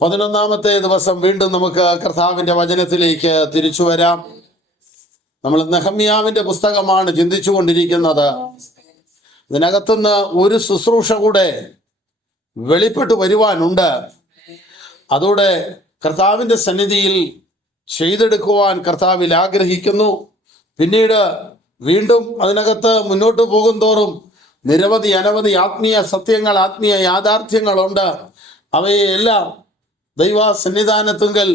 11-ാമത്തെ ദിവസം വീണ്ടും നമുക്ക് കർത്താവിന്റെ വചനത്തിലേക്ക് തിരിച്ചു വരാം. നമ്മൾ നെഹമ്യാവിന്റെ പുസ്തകമാണ് ചിന്തിച്ചു കൊണ്ടിരിക്കുന്നത്. ഇതിനകത്തുനിന്ന് ഒരു ശുശ്രൂഷ കൂടെ വെളിപ്പെട്ടു വരുവാനുണ്ട്. അതോടെ കർത്താവിന്റെ സന്നിധിയിൽ ചെയ്തെടുക്കുവാൻ കർത്താവിൽ ആഗ്രഹിക്കുന്നു. പിന്നീട് വീണ്ടും അതിനകത്ത് മുന്നോട്ട് പോകും തോറും അനവധി ആത്മീയ സത്യങ്ങൾ, ആത്മീയ യാഥാർത്ഥ്യങ്ങളുണ്ട്. അവയെല്ലാം ദൈവ സന്നിധാനത്തുങ്കൽ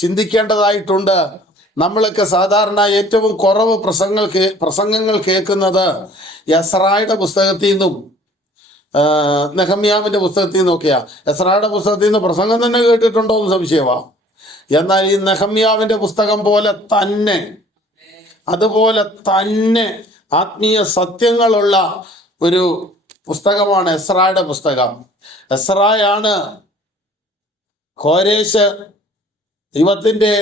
ചിന്തിക്കേണ്ടതായിട്ടുണ്ട്. നമ്മളൊക്കെ സാധാരണ ഏറ്റവും കുറവ് പ്രസംഗങ്ങൾ കേൾക്കുന്നത് എസ്രായുടെ പുസ്തകത്തിൽ നിന്നും നെഹമ്യാവിന്റെ പുസ്തകത്തിൽ നിന്നൊക്കെയാ. എസ്രായുടെ പുസ്തകത്തിൽ നിന്ന് പ്രസംഗം തന്നെ കേട്ടിട്ടുണ്ടോ എന്ന് സംശയമാണ്. എന്നാൽ ഈ നെഹമ്യാവിന്റെ പുസ്തകം പോലെ തന്നെ, അതുപോലെ തന്നെ ആത്മീയ സത്യങ്ങളുള്ള ഒരു പുസ്തകമാണ് എസ്രായുടെ പുസ്തകം. എസ്രായാണ് കോരേശ് ദൈവത്തിന്റെ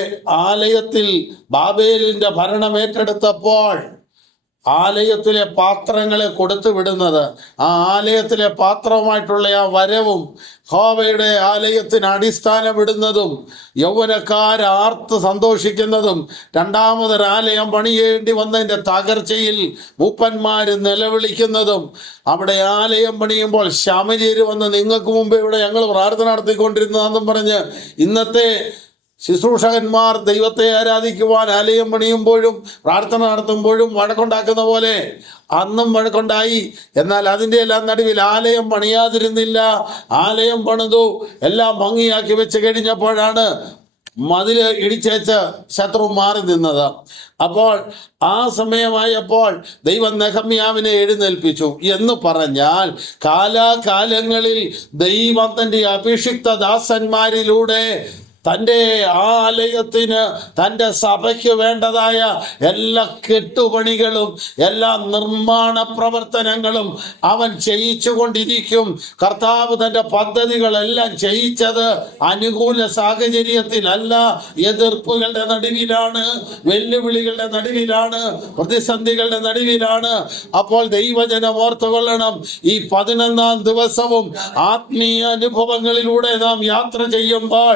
ആലയത്തിൽ ബാബേലിന്റെ ഭരണം ഏറ്റെടുത്തപ്പോൾ ആലയത്തിലെ പാത്രങ്ങളെ കൊടുത്തു വിടുന്നത്, ആ ആലയത്തിലെ പാത്രവുമായിട്ടുള്ള ആ വരവും യഹോവയുടെ ആലയത്തിന് അടിസ്ഥാനമിടുന്നതും യൗവനക്കാർത്ത് സന്തോഷിക്കുന്നതും രണ്ടാമതൊരാലയം പണിയേണ്ടി വന്നതിൻ്റെ തകർച്ചയിൽ മൂപ്പന്മാർ നിലവിളിക്കുന്നതും, അവിടെ ആലയം പണിയുമ്പോൾ ശമര്യര് വന്ന് നിങ്ങൾക്ക് മുമ്പ് ഇവിടെ ഞങ്ങൾ പ്രാർത്ഥന നടത്തിക്കൊണ്ടിരുന്നതെന്നും പറഞ്ഞ് ഇന്നത്തെ ശുശ്രൂഷകന്മാർ ദൈവത്തെ ആരാധിക്കുവാൻ ആലയം പണിയുമ്പോഴും പ്രാർത്ഥന നടത്തുമ്പോഴും വഴക്കുണ്ടാക്കുന്ന പോലെ അന്നും വഴക്കുണ്ടായി. എന്നാൽ അതിൻ്റെ എല്ലാം നടുവിൽ ആലയം പണിയാതിരുന്നില്ല. ആലയം പണിതു, എല്ലാം ഭംഗിയാക്കി വെച്ച് കഴിഞ്ഞപ്പോഴാണ് മതില് ഇടിച്ചേച്ച് ശത്രു മാറി നിന്നത്. അപ്പോൾ ആ സമയമായപ്പോൾ ദൈവം നെഹമ്യാവിനെ എഴുന്നേൽപ്പിച്ചു എന്ന് പറഞ്ഞാൽ, കാലാകാലങ്ങളിൽ ദൈവം തൻ്റെ അഭിഷിക്ത ദാസന്മാരിലൂടെ തൻ്റെ ആലയത്തിന്, തൻ്റെ സഭയ്ക്ക് വേണ്ടതായ എല്ലാ കെട്ടുപണികളും എല്ലാ നിർമ്മാണ പ്രവർത്തനങ്ങളും അവൻ ചെയ്യിച്ചു കൊണ്ടിരിക്കും. കർത്താവ് തൻ്റെ പദ്ധതികളെല്ലാം ചെയ്യിച്ചത് അനുകൂല സാഹചര്യത്തിലല്ല, എതിർപ്പുകളുടെ നടുവിലാണ്, വെല്ലുവിളികളുടെ നടുവിലാണ്, പ്രതിസന്ധികളുടെ നടുവിലാണ്. അപ്പോൾ ദൈവജനം ഓർത്തുകൊള്ളണം, ഈ 11-ാം ദിവസവും ആത്മീയ അനുഭവങ്ങളിലൂടെ നാം യാത്ര ചെയ്യുമ്പോൾ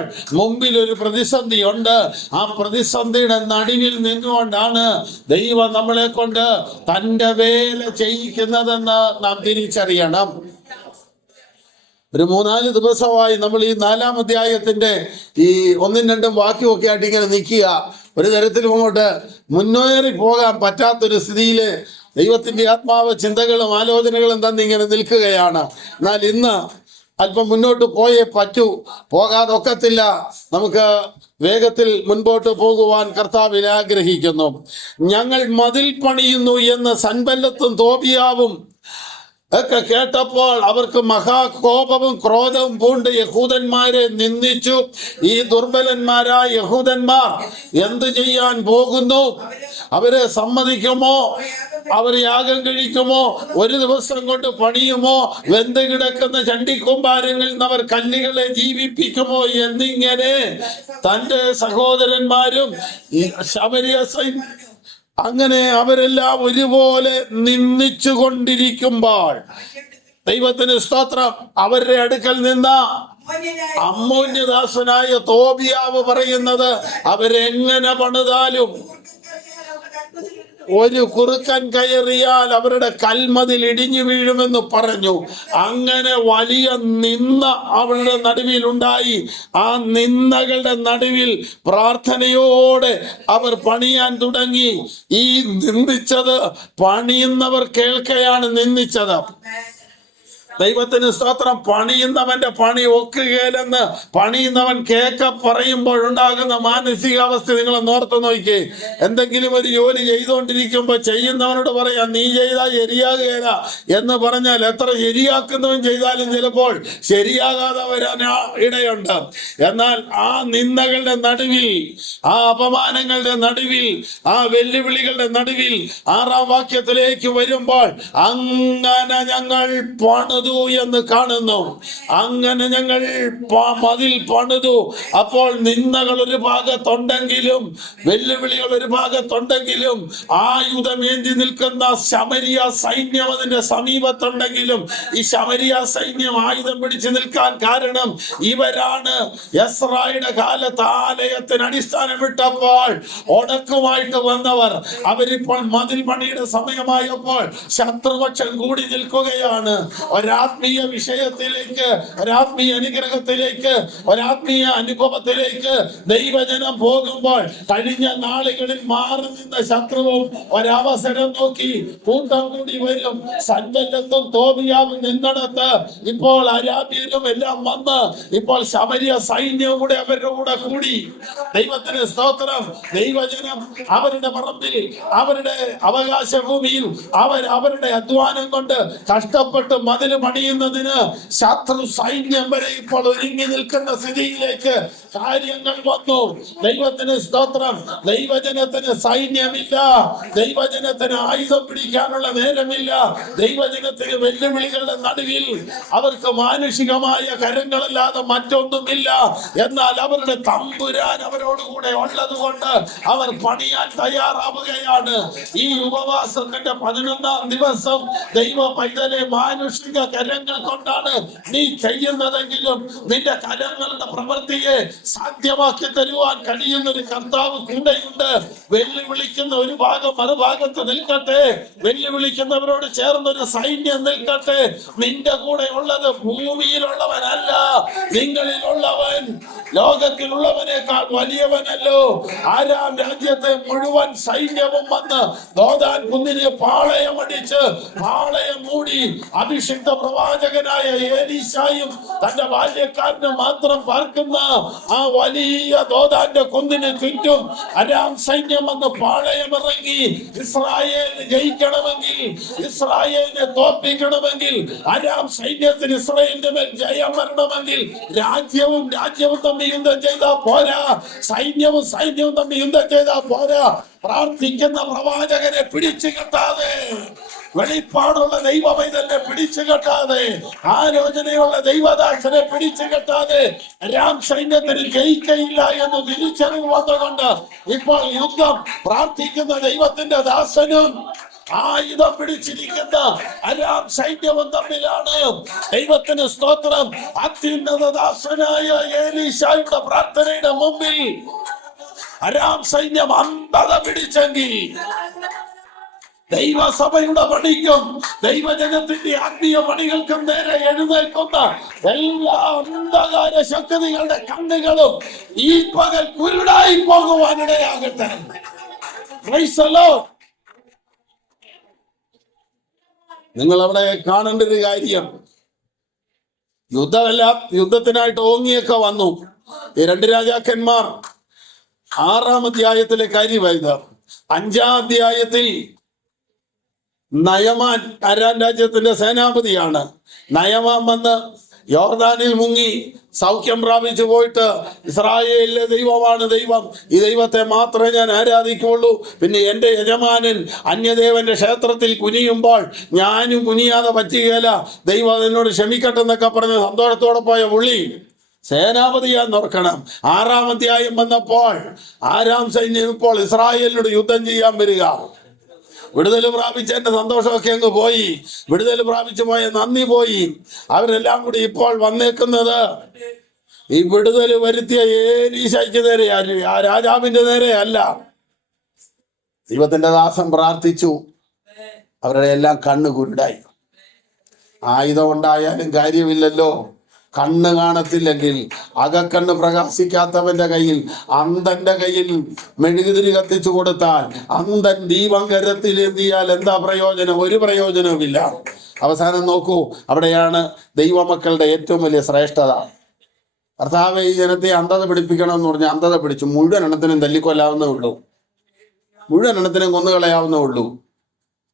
ഒരു പ്രതിസന്ധി ഉണ്ട്. ആ പ്രതിസന്ധിയുടെ നടുവിൽ നിന്നുകൊണ്ടാണ് ദൈവം നമ്മളെ കൊണ്ട് തൻ്റെ വേല ചെയ്യിക്കുന്നതെന്ന് നാം തിരിച്ചറിയണം. ഒരു 3-4 ദിവസമായി നമ്മൾ ഈ 4-ാം അധ്യായത്തിന്റെ ഈ 1-2 വാക്യമൊക്കെ ആയിട്ട് ഇങ്ങനെ നിൽക്കുക. ഒരു തരത്തിലും അങ്ങോട്ട് മുന്നേറി പോകാൻ പറ്റാത്തൊരു സ്ഥിതിയിൽ ദൈവത്തിന്റെ ആത്മാവ് ചിന്തകളും ആലോചനകളും തന്നിങ്ങനെ നിൽക്കുകയാണ്. എന്നാൽ ഇന്ന് അല്പം മുന്നോട്ട് പോയേ പറ്റൂ, പോകാതൊക്കത്തില്ല. നമുക്ക് വേഗത്തിൽ മുൻപോട്ട് പോകുവാൻ കർത്താവിൽ ആഗ്രഹിക്കുന്നു. ഞങ്ങൾ മതിൽ പണിയുന്നു എന്ന് സൻബല്ലത്തും തോബിയാവും ഒക്കെ കേട്ടപ്പോൾ അവർക്ക് മഹാകോപവും ക്രോധവും പൂണ്ട് യഹൂദന്മാരെ നിന്ദിച്ചു. ഈ ദുർബലന്മാരായ യഹൂദന്മാർ എന്ത് ചെയ്യാൻ പോകുന്നു? അവരെ സമ്മതിക്കുമോ? അവർ യാഗം കഴിക്കുമോ? ഒരു ദിവസം കൊണ്ട് പണിയുമോ? വെന്ത് കിടക്കുന്ന ചണ്ടിക്കൂമ്പാരങ്ങളിൽ നിന്ന് അവർ കല്ലുകളെ ജീവിപ്പിക്കുമോ? എന്നിങ്ങനെ തൻ്റെ സഹോദരന്മാരും അങ്ങനെ അവരെല്ലാം ഒരുപോലെ നിന്ദിച്ചു കൊണ്ടിരിക്കുമ്പോൾ ദൈവത്തിന് സ്തോത്രം, അവരുടെ അടുക്കൽ നിന്ന് അമ്മോന്യദാസനായ തോബിയാവ് പറയുന്നത്, അവരെങ്ങനെ പണിതാലും ഒരു കുറുക്കൻ കയറിയാൽ അവരുടെ കൽമതിൽ ഇടിഞ്ഞു വീഴുമെന്ന് പറഞ്ഞു. അങ്ങനെ വലിയ നിന്ദ അവരുടെ നടുവിൽ ഉണ്ടായി. ആ നിന്ദകളുടെ നടുവിൽ പ്രാർത്ഥനയോടെ അവർ പണിയാൻ തുടങ്ങി. ഈ നിന്ദിച്ചത് പണിയുന്നവർ കേൾക്കെയാണ് നിന്ദിച്ചത്. ദൈവത്തിന് സ്തോത്രം. പണിയുന്നവന്റെ പണി ഒക്കുകയില്ലെന്ന് പണിയുന്നവൻ കേൾക്ക പറയുമ്പോഴുണ്ടാകുന്ന മാനസികാവസ്ഥ നിങ്ങൾ ഓർത്ത് നോക്കിക്കേ. എന്തെങ്കിലും ഒരു ജോലി ചെയ്തുകൊണ്ടിരിക്കുമ്പോൾ ചെയ്യുന്നവനോട് പറയാം, നീ ചെയ്താൽ ശരിയാകുകയില്ല എന്ന് പറഞ്ഞാൽ എത്ര ശരിയാക്കുന്നവൻ ചെയ്താലും ചിലപ്പോൾ ശരിയാകാതെ വരാൻ ഇടയുണ്ട്. എന്നാൽ ആ നിന്ദകളുടെ നടുവിൽ, ആ അപമാനങ്ങളുടെ നടുവിൽ, ആ വെല്ലുവിളികളുടെ നടുവിൽ 6-ാം വാക്യത്തിലേക്ക് വരുമ്പോൾ, അങ്ങനെ ഞങ്ങൾ പണിതു പണിതു എന്ന് കാണുന്നു. അങ്ങനെ ഞങ്ങൾ മതിൽ പണിതു. അപ്പോൾ നിന്ദകൾ ഒരു ഭാഗത്തുണ്ടെങ്കിലും വെല്ലുവിളികൾ ഒരു ഭാഗത്തുണ്ടെങ്കിലും ആയുധമേന്തി നിൽക്കുന്ന ശമരിയ സൈന്യം അതിന്റെ സമീപത്തുണ്ടെങ്കിലും ഈ ശമരിയ സൈന്യം ആയുധം പിടിച്ചു നിൽക്കാൻ കാരണം ഇവരാണ്. എസ്രായുടെ കാലത്ത് ആലയത്തിന് അടിസ്ഥാനം വിട്ടപ്പോൾ ഒടക്കുമായിട്ട് വന്നവർ. അവരിപ്പോൾ മതിൽ പണിയുടെ സമയമായപ്പോൾ ശത്രുപക്ഷം കൂടി നിൽക്കുകയാണ്. ഒരാത്മീയ വിഷയത്തിലേക്ക്, ഒരാത്മീയ അനുഗ്രഹത്തിലേക്ക്, ഒരാത്മീയ അനുഭവത്തിലേക്ക് ദൈവജനം പോകുമ്പോൾ കഴിഞ്ഞ നാളുകളിൽ മാറി നിന്ന ശത്രുവും ഒരവസരം നോക്കി കൂട്ടം കൂടി വരും. സൻബല്ലത്തും തോബിയാവും നിന്നിടത്ത് ഇപ്പോൾ അരാബ്യരും എല്ലാം വന്ന് ഇപ്പോൾ ശമരിയ സൈന്യവും കൂടെ അവരുടെ കൂടെ കൂടി. ദൈവത്തിന് സ്തോത്രം. ദൈവജനം അവരുടെ പറമ്പിൽ, അവരുടെ അവകാശ ഭൂമിയിൽ അവരുടെ അധ്വാനം കൊണ്ട് കഷ്ടപ്പെട്ട് മതിൽ പണിയുന്നതിന് ശത്രു സൈന്യം വരെ ഇപ്പോൾ ഒരുങ്ങി നിൽക്കുന്ന സ്ഥിതിയിലേക്ക് കാര്യങ്ങൾ വന്നു. ദൈവത്തിന് സ്തോത്രം. ദൈവജനത്തിന് സൈന്യമില്ല, ദൈവജനത്തിന് ആയുധം പിടിക്കാനുള്ള നേരമില്ല, ദൈവജനത്തിന് വെല്ലുവിളികളുടെ നടുവിൽ അവർക്ക് മാനുഷികമായ കരങ്ങളല്ലാതെ മറ്റൊന്നുമില്ല. എന്നാൽ അവരുടെ തമ്പുരാൻ അവരോടുകൂടെ ഉള്ളത് കൊണ്ട് അവർ പണിയാൻ തയ്യാറാവുകയാണ്. ഈ ഉപവാസത്തിന്റെ 11ാം ദിവസം ദൈവ പൈതലെ മാനുഷിക കരങ്ങൾ കൊണ്ടാണ് നീ ചെയ്യുന്നതെങ്കിലും നിന്റെ കരങ്ങളുടെ പ്രവൃത്തിയെ സാധ്യമാക്കി തരുവാൻ കഴിയുന്ന ഒരു കർത്താവ് കൂടെയുണ്ട്. വെല്ലുവിളിക്കുന്ന ഒരു ഭാഗം മറുഭാഗത്ത് നിൽക്കട്ടെ, വെല്ലുവിളിക്കുന്നവരോട് ചേർന്നൊരു സൈന്യം നിൽക്കട്ടെ. നിന്റെ കൂടെ ഉള്ളത് ഭൂമിയിലുള്ളവനല്ല, നിങ്ങളിലുള്ളവൻ ലോകത്തിലുള്ളവനേക്കാൾ വലിയവനല്ലോ. ആരാം രാജ്യത്തെ മുഴുവൻ സൈന്യവും വന്ന് ദോദാൻ കുന്നിനെ പാളയമടിച്ച് പാളയം മൂടി. അഭിഷിക്ത പ്രവാചകനായ ഏലീശായും തന്റെ ബാല്യക്കാരന് മാത്രം പാർക്കുന്ന ആ വലിയ ദോദാന്റെ കുന്നിന് ചുറ്റും അരാം സൈന്യം വന്ന് പാളയമിറങ്ങി. ഇസ്രായേലിന് ജയിക്കണമെങ്കിൽ, ഇസ്രായേലിനെ തോൽപ്പിക്കണമെങ്കിൽ, അരാം സൈന്യത്തിന് ഇസ്രായേലിന്റെ മേൽ ജയം വരണമെങ്കിൽ രാജ്യവും തമ്മിൽ യുദ്ധം ചെയ്താൽ പോരാ, സൈന്യവും തമ്മിൽ യുദ്ധം ചെയ്താൽ പോരാ. പ്രാർത്ഥിക്കുന്ന പ്രവാചകനെ പിടിച്ചു കെട്ടാതെ, വെളിപ്പാടുള്ള ദൈവമൈതലിനെ പിടിച്ചു കെട്ടാതെ, ആലോചനയുള്ള ദൈവദാസനെ പിടിച്ചു കെട്ടാതെ രാം സൈന്യത്തിന് ജയിക്കയില്ല എന്ന് തിരിച്ചറിവ് വന്നുകൊണ്ട് ഇപ്പോൾ യുദ്ധം പ്രാർത്ഥിക്കുന്ന ദൈവത്തിന്റെ ദാസനും ആയുധം പിടിച്ചിരിക്കുന്ന അരാം സൈന്യവും തമ്മിലാണ്. ദൈവത്തിന് സ്തോത്രം. അത്യുന്നത ദാസനായ ഏലീശായുടെ പ്രാർത്ഥനയുടെ മുമ്പിൽ അരാം സൈന്യം അന്ധത പിടിച്ചെങ്കിൽ ദൈവസഭയുടെ പണിക്കും ദൈവജനത്തിന്റെ ആത്മീയ പണികൾക്കും നേരെ എഴുന്നേൽക്കുന്ന എല്ലാ അന്ധകാര ശക്തികളുടെ കണ്ണുകളും ഈ പകൽ കുരുടായി പോകുവാനിടയാകട്ടെ. Praise the Lord. നിങ്ങൾ അവിടെ കാണേണ്ട ഒരു കാര്യം, യുദ്ധത്തിനായിട്ട് ഓങ്ങിയൊക്കെ വന്നു. ഈ 2 രാജാക്കന്മാർ 6-ാം അധ്യായത്തിലെ കാര്യമായത്. 5-ാം അധ്യായത്തിൽ നയമാൻ അരാം രാജ്യത്തിന്റെ സേനാപതിയാണ്. നയമാൻ വന്ന് യോർദാനിൽ മുങ്ങി സൗഖ്യം പ്രാപിച്ചു പോയിട്ട് ഇസ്രായേലിലെ ദൈവമാണ് ദൈവം, ഈ ദൈവത്തെ മാത്രമേ ഞാൻ ആരാധിക്കുള്ളൂ, പിന്നെ എൻ്റെ യജമാനൻ അന്യദേവന്റെ ക്ഷേത്രത്തിൽ കുനിയുമ്പോൾ ഞാനും കുനിയാതെ പറ്റുകയില്ല, ദൈവം എന്നോട് ക്ഷമിക്കട്ടെ എന്നൊക്കെ പറഞ്ഞ് സന്തോഷത്തോടെ പോയ പുള്ളി സേനാപതിയാന്ന് ഓർക്കണം. 6-ാം അധ്യായം വന്നപ്പോൾ ആരാം സൈന്യം ഇപ്പോൾ ഇസ്രായേലിനോട് യുദ്ധം ചെയ്യാൻ വരിക. വിടുതൽ പ്രാപിച്ചതിന്റെ സന്തോഷമൊക്കെ അങ്ങ് പോയി, വിടുതൽ പ്രാപിച്ചു പോയ നന്ദി പോയി. അവരെല്ലാം കൂടി ഇപ്പോൾ വന്നേക്കുന്നത് ഈ വിടുതൽ വരുത്തിയ ഏലീശയ്ക്ക് നേരെ, ആ രാജാവിന്റെ നേരെ അല്ല. ദൈവത്തിന്റെ ദാസൻ പ്രാർത്ഥിച്ചു, അവരുടെ എല്ലാം കണ്ണ് കുരുടായി. ആയുധം ഉണ്ടായാലും കാര്യമില്ലല്ലോ, കണ്ണ് കാണത്തില്ലെങ്കിൽ, അകക്കണ്ണ് പ്രകാശിക്കാത്തവന്റെ കയ്യിൽ, അന്ധന്റെ കയ്യിൽ മെഴുകുതിരി കത്തിച്ചു കൊടുത്താൽ, അന്ധൻ ദീപം കരത്തിലെത്തിയാൽ എന്താ പ്രയോജനം? ഒരു പ്രയോജനവുമില്ല. അവസാനം നോക്കൂ, അവിടെയാണ് ദൈവമക്കളുടെ ഏറ്റവും വലിയ ശ്രേഷ്ഠത. കർത്താവേ, ഈ ജനത്തെ അന്ധത പിടിപ്പിക്കണമെന്ന് പറഞ്ഞാൽ അന്ധത പിടിച്ചു. മുഴുവൻ എണ്ണത്തിനും തല്ലിക്കൊല്ലാവുന്നേ ഉള്ളൂ, മുഴുവൻ എണ്ണത്തിനും കൊന്നുകളയാവുന്നേ ഉള്ളൂ.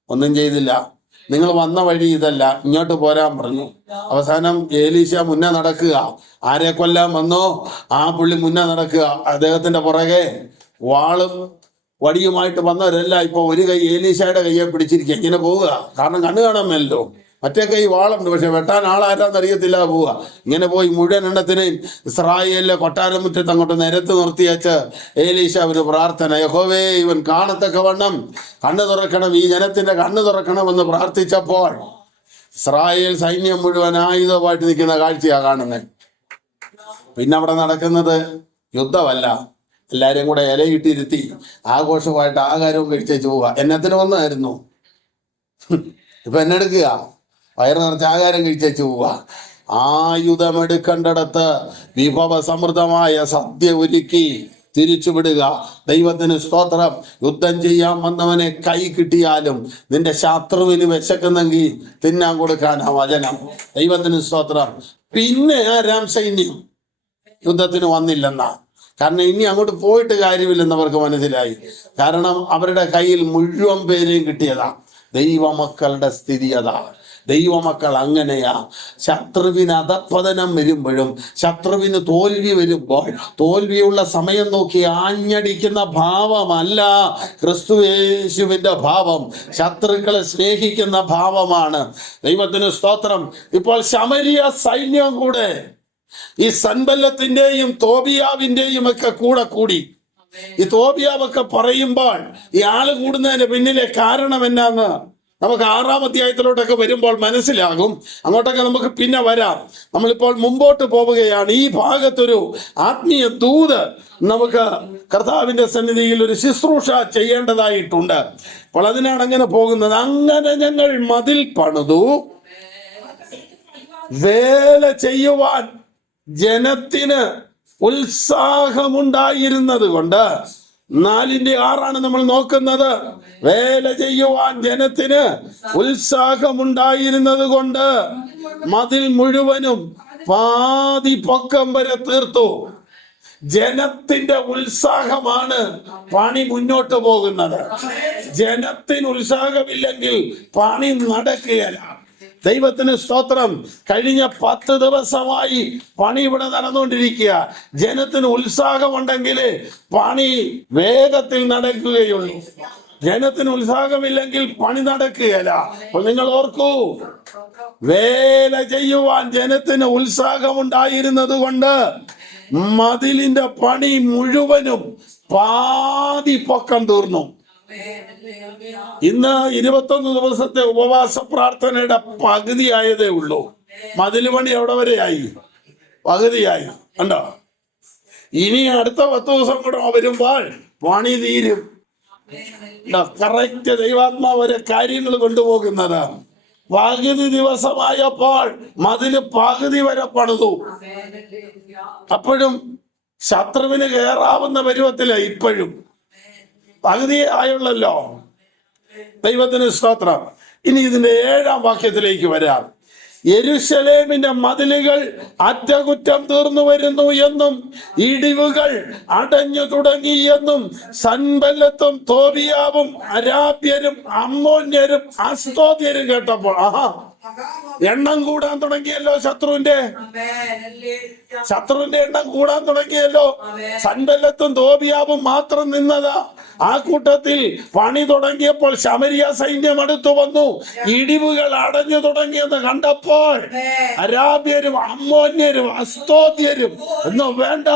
ഒന്നും ചെയ്തില്ല. നിങ്ങൾ വന്ന വഴി ഇതല്ല, ഇങ്ങോട്ട് പോരാൻ പറഞ്ഞു. അവസാനം ഏലീശ മുന്നേ നടക്കുക, ആരെ കൊല്ലാൻ വന്നോ ആ പുള്ളി മുന്നേ നടക്കുക. അദ്ദേഹത്തിന്റെ പുറകെ വാളും വടിയുമായിട്ട് വന്നവരെല്ലാം ഇപ്പൊ ഒരു കൈ ഏലീശയുടെ കയ്യെ പിടിച്ചിരിക്കുക, ഇങ്ങനെ പോവുക. കാരണം കണ്ണു കാണാൻ മേലല്ലോ. മറ്റേ കൈ വാളുണ്ട്, പക്ഷെ വെട്ടാൻ ആളാരാന്ന് അറിയത്തില്ല പോവുക. ഇങ്ങനെ പോയി മുഴുവൻ എണ്ണത്തിനെയും ഇസ്രായേലിലെ കൊട്ടാരം മുറ്റത്ത് അങ്ങോട്ട് നിരത്ത് നിർത്തിയച്ച് ഏലീശ ഒരു പ്രാർത്ഥന, യഹോവേ ഇവൻ കാണത്തക്കവണ്ണം കണ്ണു തുറക്കണം, ഈ ജനത്തിന്റെ കണ്ണു തുറക്കണമെന്ന് പ്രാർത്ഥിച്ചപ്പോൾ ഇസ്രായേൽ സൈന്യം മുഴുവൻ ആയുധമായിട്ട് നിൽക്കുന്ന കാഴ്ചയാ കാണുന്നത്. പിന്നെ അവിടെ നടക്കുന്നത് യുദ്ധമല്ല, എല്ലാവരും കൂടെ ഇലയിട്ടിരുത്തി ആഘോഷമായിട്ട് ആഹാരവും കഴിച്ചേച്ച് പോവുക. എന്നത്തിന് വന്നായിരുന്നു, ഇപ്പൊ എന്നെടുക്കുക, വയറ് നിറച്ച് ആഹാരം കഴിച്ചേച്ച് പോവുക. ആയുധമെടുക്കേണ്ടിടത്ത് വിഭവ സമൃദ്ധമായ സദ്യ ഒരുക്കി തിരിച്ചുവിടുക. ദൈവത്തിന് സ്തോത്രം. യുദ്ധം ചെയ്യാൻ വന്നവനെ കൈ കിട്ടിയാലും നിന്റെ ശത്രുവിന് വിശക്കുന്നെങ്കിൽ തിന്നാൻ കൊടുക്കാനാ വചനം. ദൈവത്തിന് സ്തോത്രം. പിന്നെ ആരാം സൈന്യം യുദ്ധത്തിന് വന്നില്ലെന്നാ, കാരണം ഇനി അങ്ങോട്ട് പോയിട്ട് കാര്യമില്ലെന്ന് അവർക്ക് മനസ്സിലായി. കാരണം അവരുടെ കയ്യിൽ മുഴുവൻ പേരെയും കിട്ടിയതാ. ദൈവമക്കളുടെ സ്ഥിതി അതാ. ദൈവമക്കൾ അങ്ങനെയാ. ശത്രുവിന് അധപ്പതനം വരുമ്പോഴും ശത്രുവിന് തോൽവി വരുമ്പോൾ തോൽവിയുള്ള സമയം നോക്കി ആഞ്ഞടിക്കുന്ന ഭാവമല്ല ക്രിസ്തുയേശുവിന്റെ ഭാവം. ശത്രുക്കളെ സ്നേഹിക്കുന്ന ഭാവമാണ്. ദൈവത്തിന് സ്തോത്രം. ഇപ്പോൾ ശമരിയ സൈന്യം കൂടെ ഈ സൻബല്ലത്തിന്റെയും തോബിയാവിന്റെയും ഒക്കെ കൂടി. ഈ തോബിയാവൊക്കെ പറയുമ്പോൾ ഈ ആള് കൂടുന്നതിന് പിന്നിലെ കാരണം എന്നാന്ന് നമുക്ക് 6-ാം അധ്യായത്തിലോട്ടൊക്കെ വരുമ്പോൾ മനസ്സിലാകും. അങ്ങോട്ടൊക്കെ നമുക്ക് പിന്നെ വരാം. നമ്മളിപ്പോൾ മുമ്പോട്ട് പോവുകയാണ്. ഈ ഭാഗത്തൊരു ആത്മീയ ദൂത് നമുക്ക് കർത്താവിന്റെ സന്നിധിയിൽ ഒരു ശുശ്രൂഷ ചെയ്യേണ്ടതായിട്ടുണ്ട്. അപ്പോൾ അതിനാണ് അങ്ങനെ പോകുന്നത്. അങ്ങനെ ഞങ്ങൾ മതിൽ പണിതു, വേല ചെയ്യുവാൻ ജനത്തിന് ഉത്സാഹമുണ്ടായിരുന്നത് കൊണ്ട്, 4:6 നമ്മൾ നോക്കുന്നത്. വേല ചെയ്യുവാൻ ജനത്തിന് ഉത്സാഹമുണ്ടായിരുന്നത് കൊണ്ട് മതിൽ മുഴുവനും പാതി പൊക്കം വരെ തീർത്തു. ജനത്തിന്റെ ഉത്സാഹമാണ് പണി മുന്നോട്ട് പോകുന്നത്. ജനത്തിന് ഉത്സാഹമില്ലെങ്കിൽ പണി നടക്കുകയില്ല. ദൈവത്തിന് സ്തോത്രം. കഴിഞ്ഞ 10 ദിവസമായി പണി ഇവിടെ നടന്നുകൊണ്ടിരിക്കുക. ജനത്തിന് ഉത്സാഹമുണ്ടെങ്കിൽ പണി വേഗത്തിൽ നടക്കുകയുള്ളൂ. ജനത്തിന് ഉത്സാഹമില്ലെങ്കിൽ പണി നടക്കുകയില്ല. അപ്പോൾ നിങ്ങൾ ഓർക്കൂ, വേല ചെയ്യുവാൻ ജനത്തിന് ഉത്സാഹമുണ്ടായിരുന്നത് കൊണ്ട് മതിലിന്റെ പണി മുഴുവനും പാതി പൊക്കം തീർന്നു. ഇന്ന് 21 ദിവസത്തെ ഉപവാസ പ്രാർത്ഥനയുടെ പകുതിയായതേ ഉള്ളൂ. മതിൽ പണി എവിടെ വരെയായി? പകുതിയായി. കണ്ടോ? ഇനി അടുത്ത 10 ദിവസം കൂടെ വരുമ്പോൾ പണി തീരും. കറക്റ്റ് ദൈവാത്മാവ് വരെ കാര്യങ്ങൾ കൊണ്ടുപോകുന്നത്. പകുതി ദിവസമായപ്പോൾ മതില് പകുതി വരെ പണിതു. അപ്പോഴും ശത്രുവിന് കയറാവുന്ന പരുവത്തില. ഇപ്പോഴും പകുതി ആയുള്ളല്ലോ. ദൈവത്തിന് സ്തോത്രം. ഇനി ഇതിന്റെ 7-ാം വാക്യത്തിലേക്ക് വരാം. യെരൂശലേമിന്റെ മതിലുകൾ അറ്റകുറ്റം തീർന്നു വരുന്നു എന്നും ഇടിവുകൾ അടഞ്ഞു തുടങ്ങി എന്നും സൻബല്ലത്തും തോബിയാവും അരാബ്യരും അമ്മോന്യരും അസ്തോദ്യരും കേട്ടപ്പോൾ, എണ്ണം കൂടാൻ തുടങ്ങിയല്ലോ. ശത്രുവിന്റെ എണ്ണം കൂടാൻ തുടങ്ങിയല്ലോ. സൻബല്ലത്തും തോബിയാവും മാത്രം നിന്നതാ. ആ കൂട്ടത്തിൽ പണി തുടങ്ങിയപ്പോൾ ശമരിയ സൈന്യം അടുത്തു വന്നു. ഇടിവുകൾ അടഞ്ഞു തുടങ്ങിയെന്ന് കണ്ടപ്പോൾ അരാബ്യരും അമ്മോന്യരും അസ്തോദ്യരും എന്നും വേണ്ട.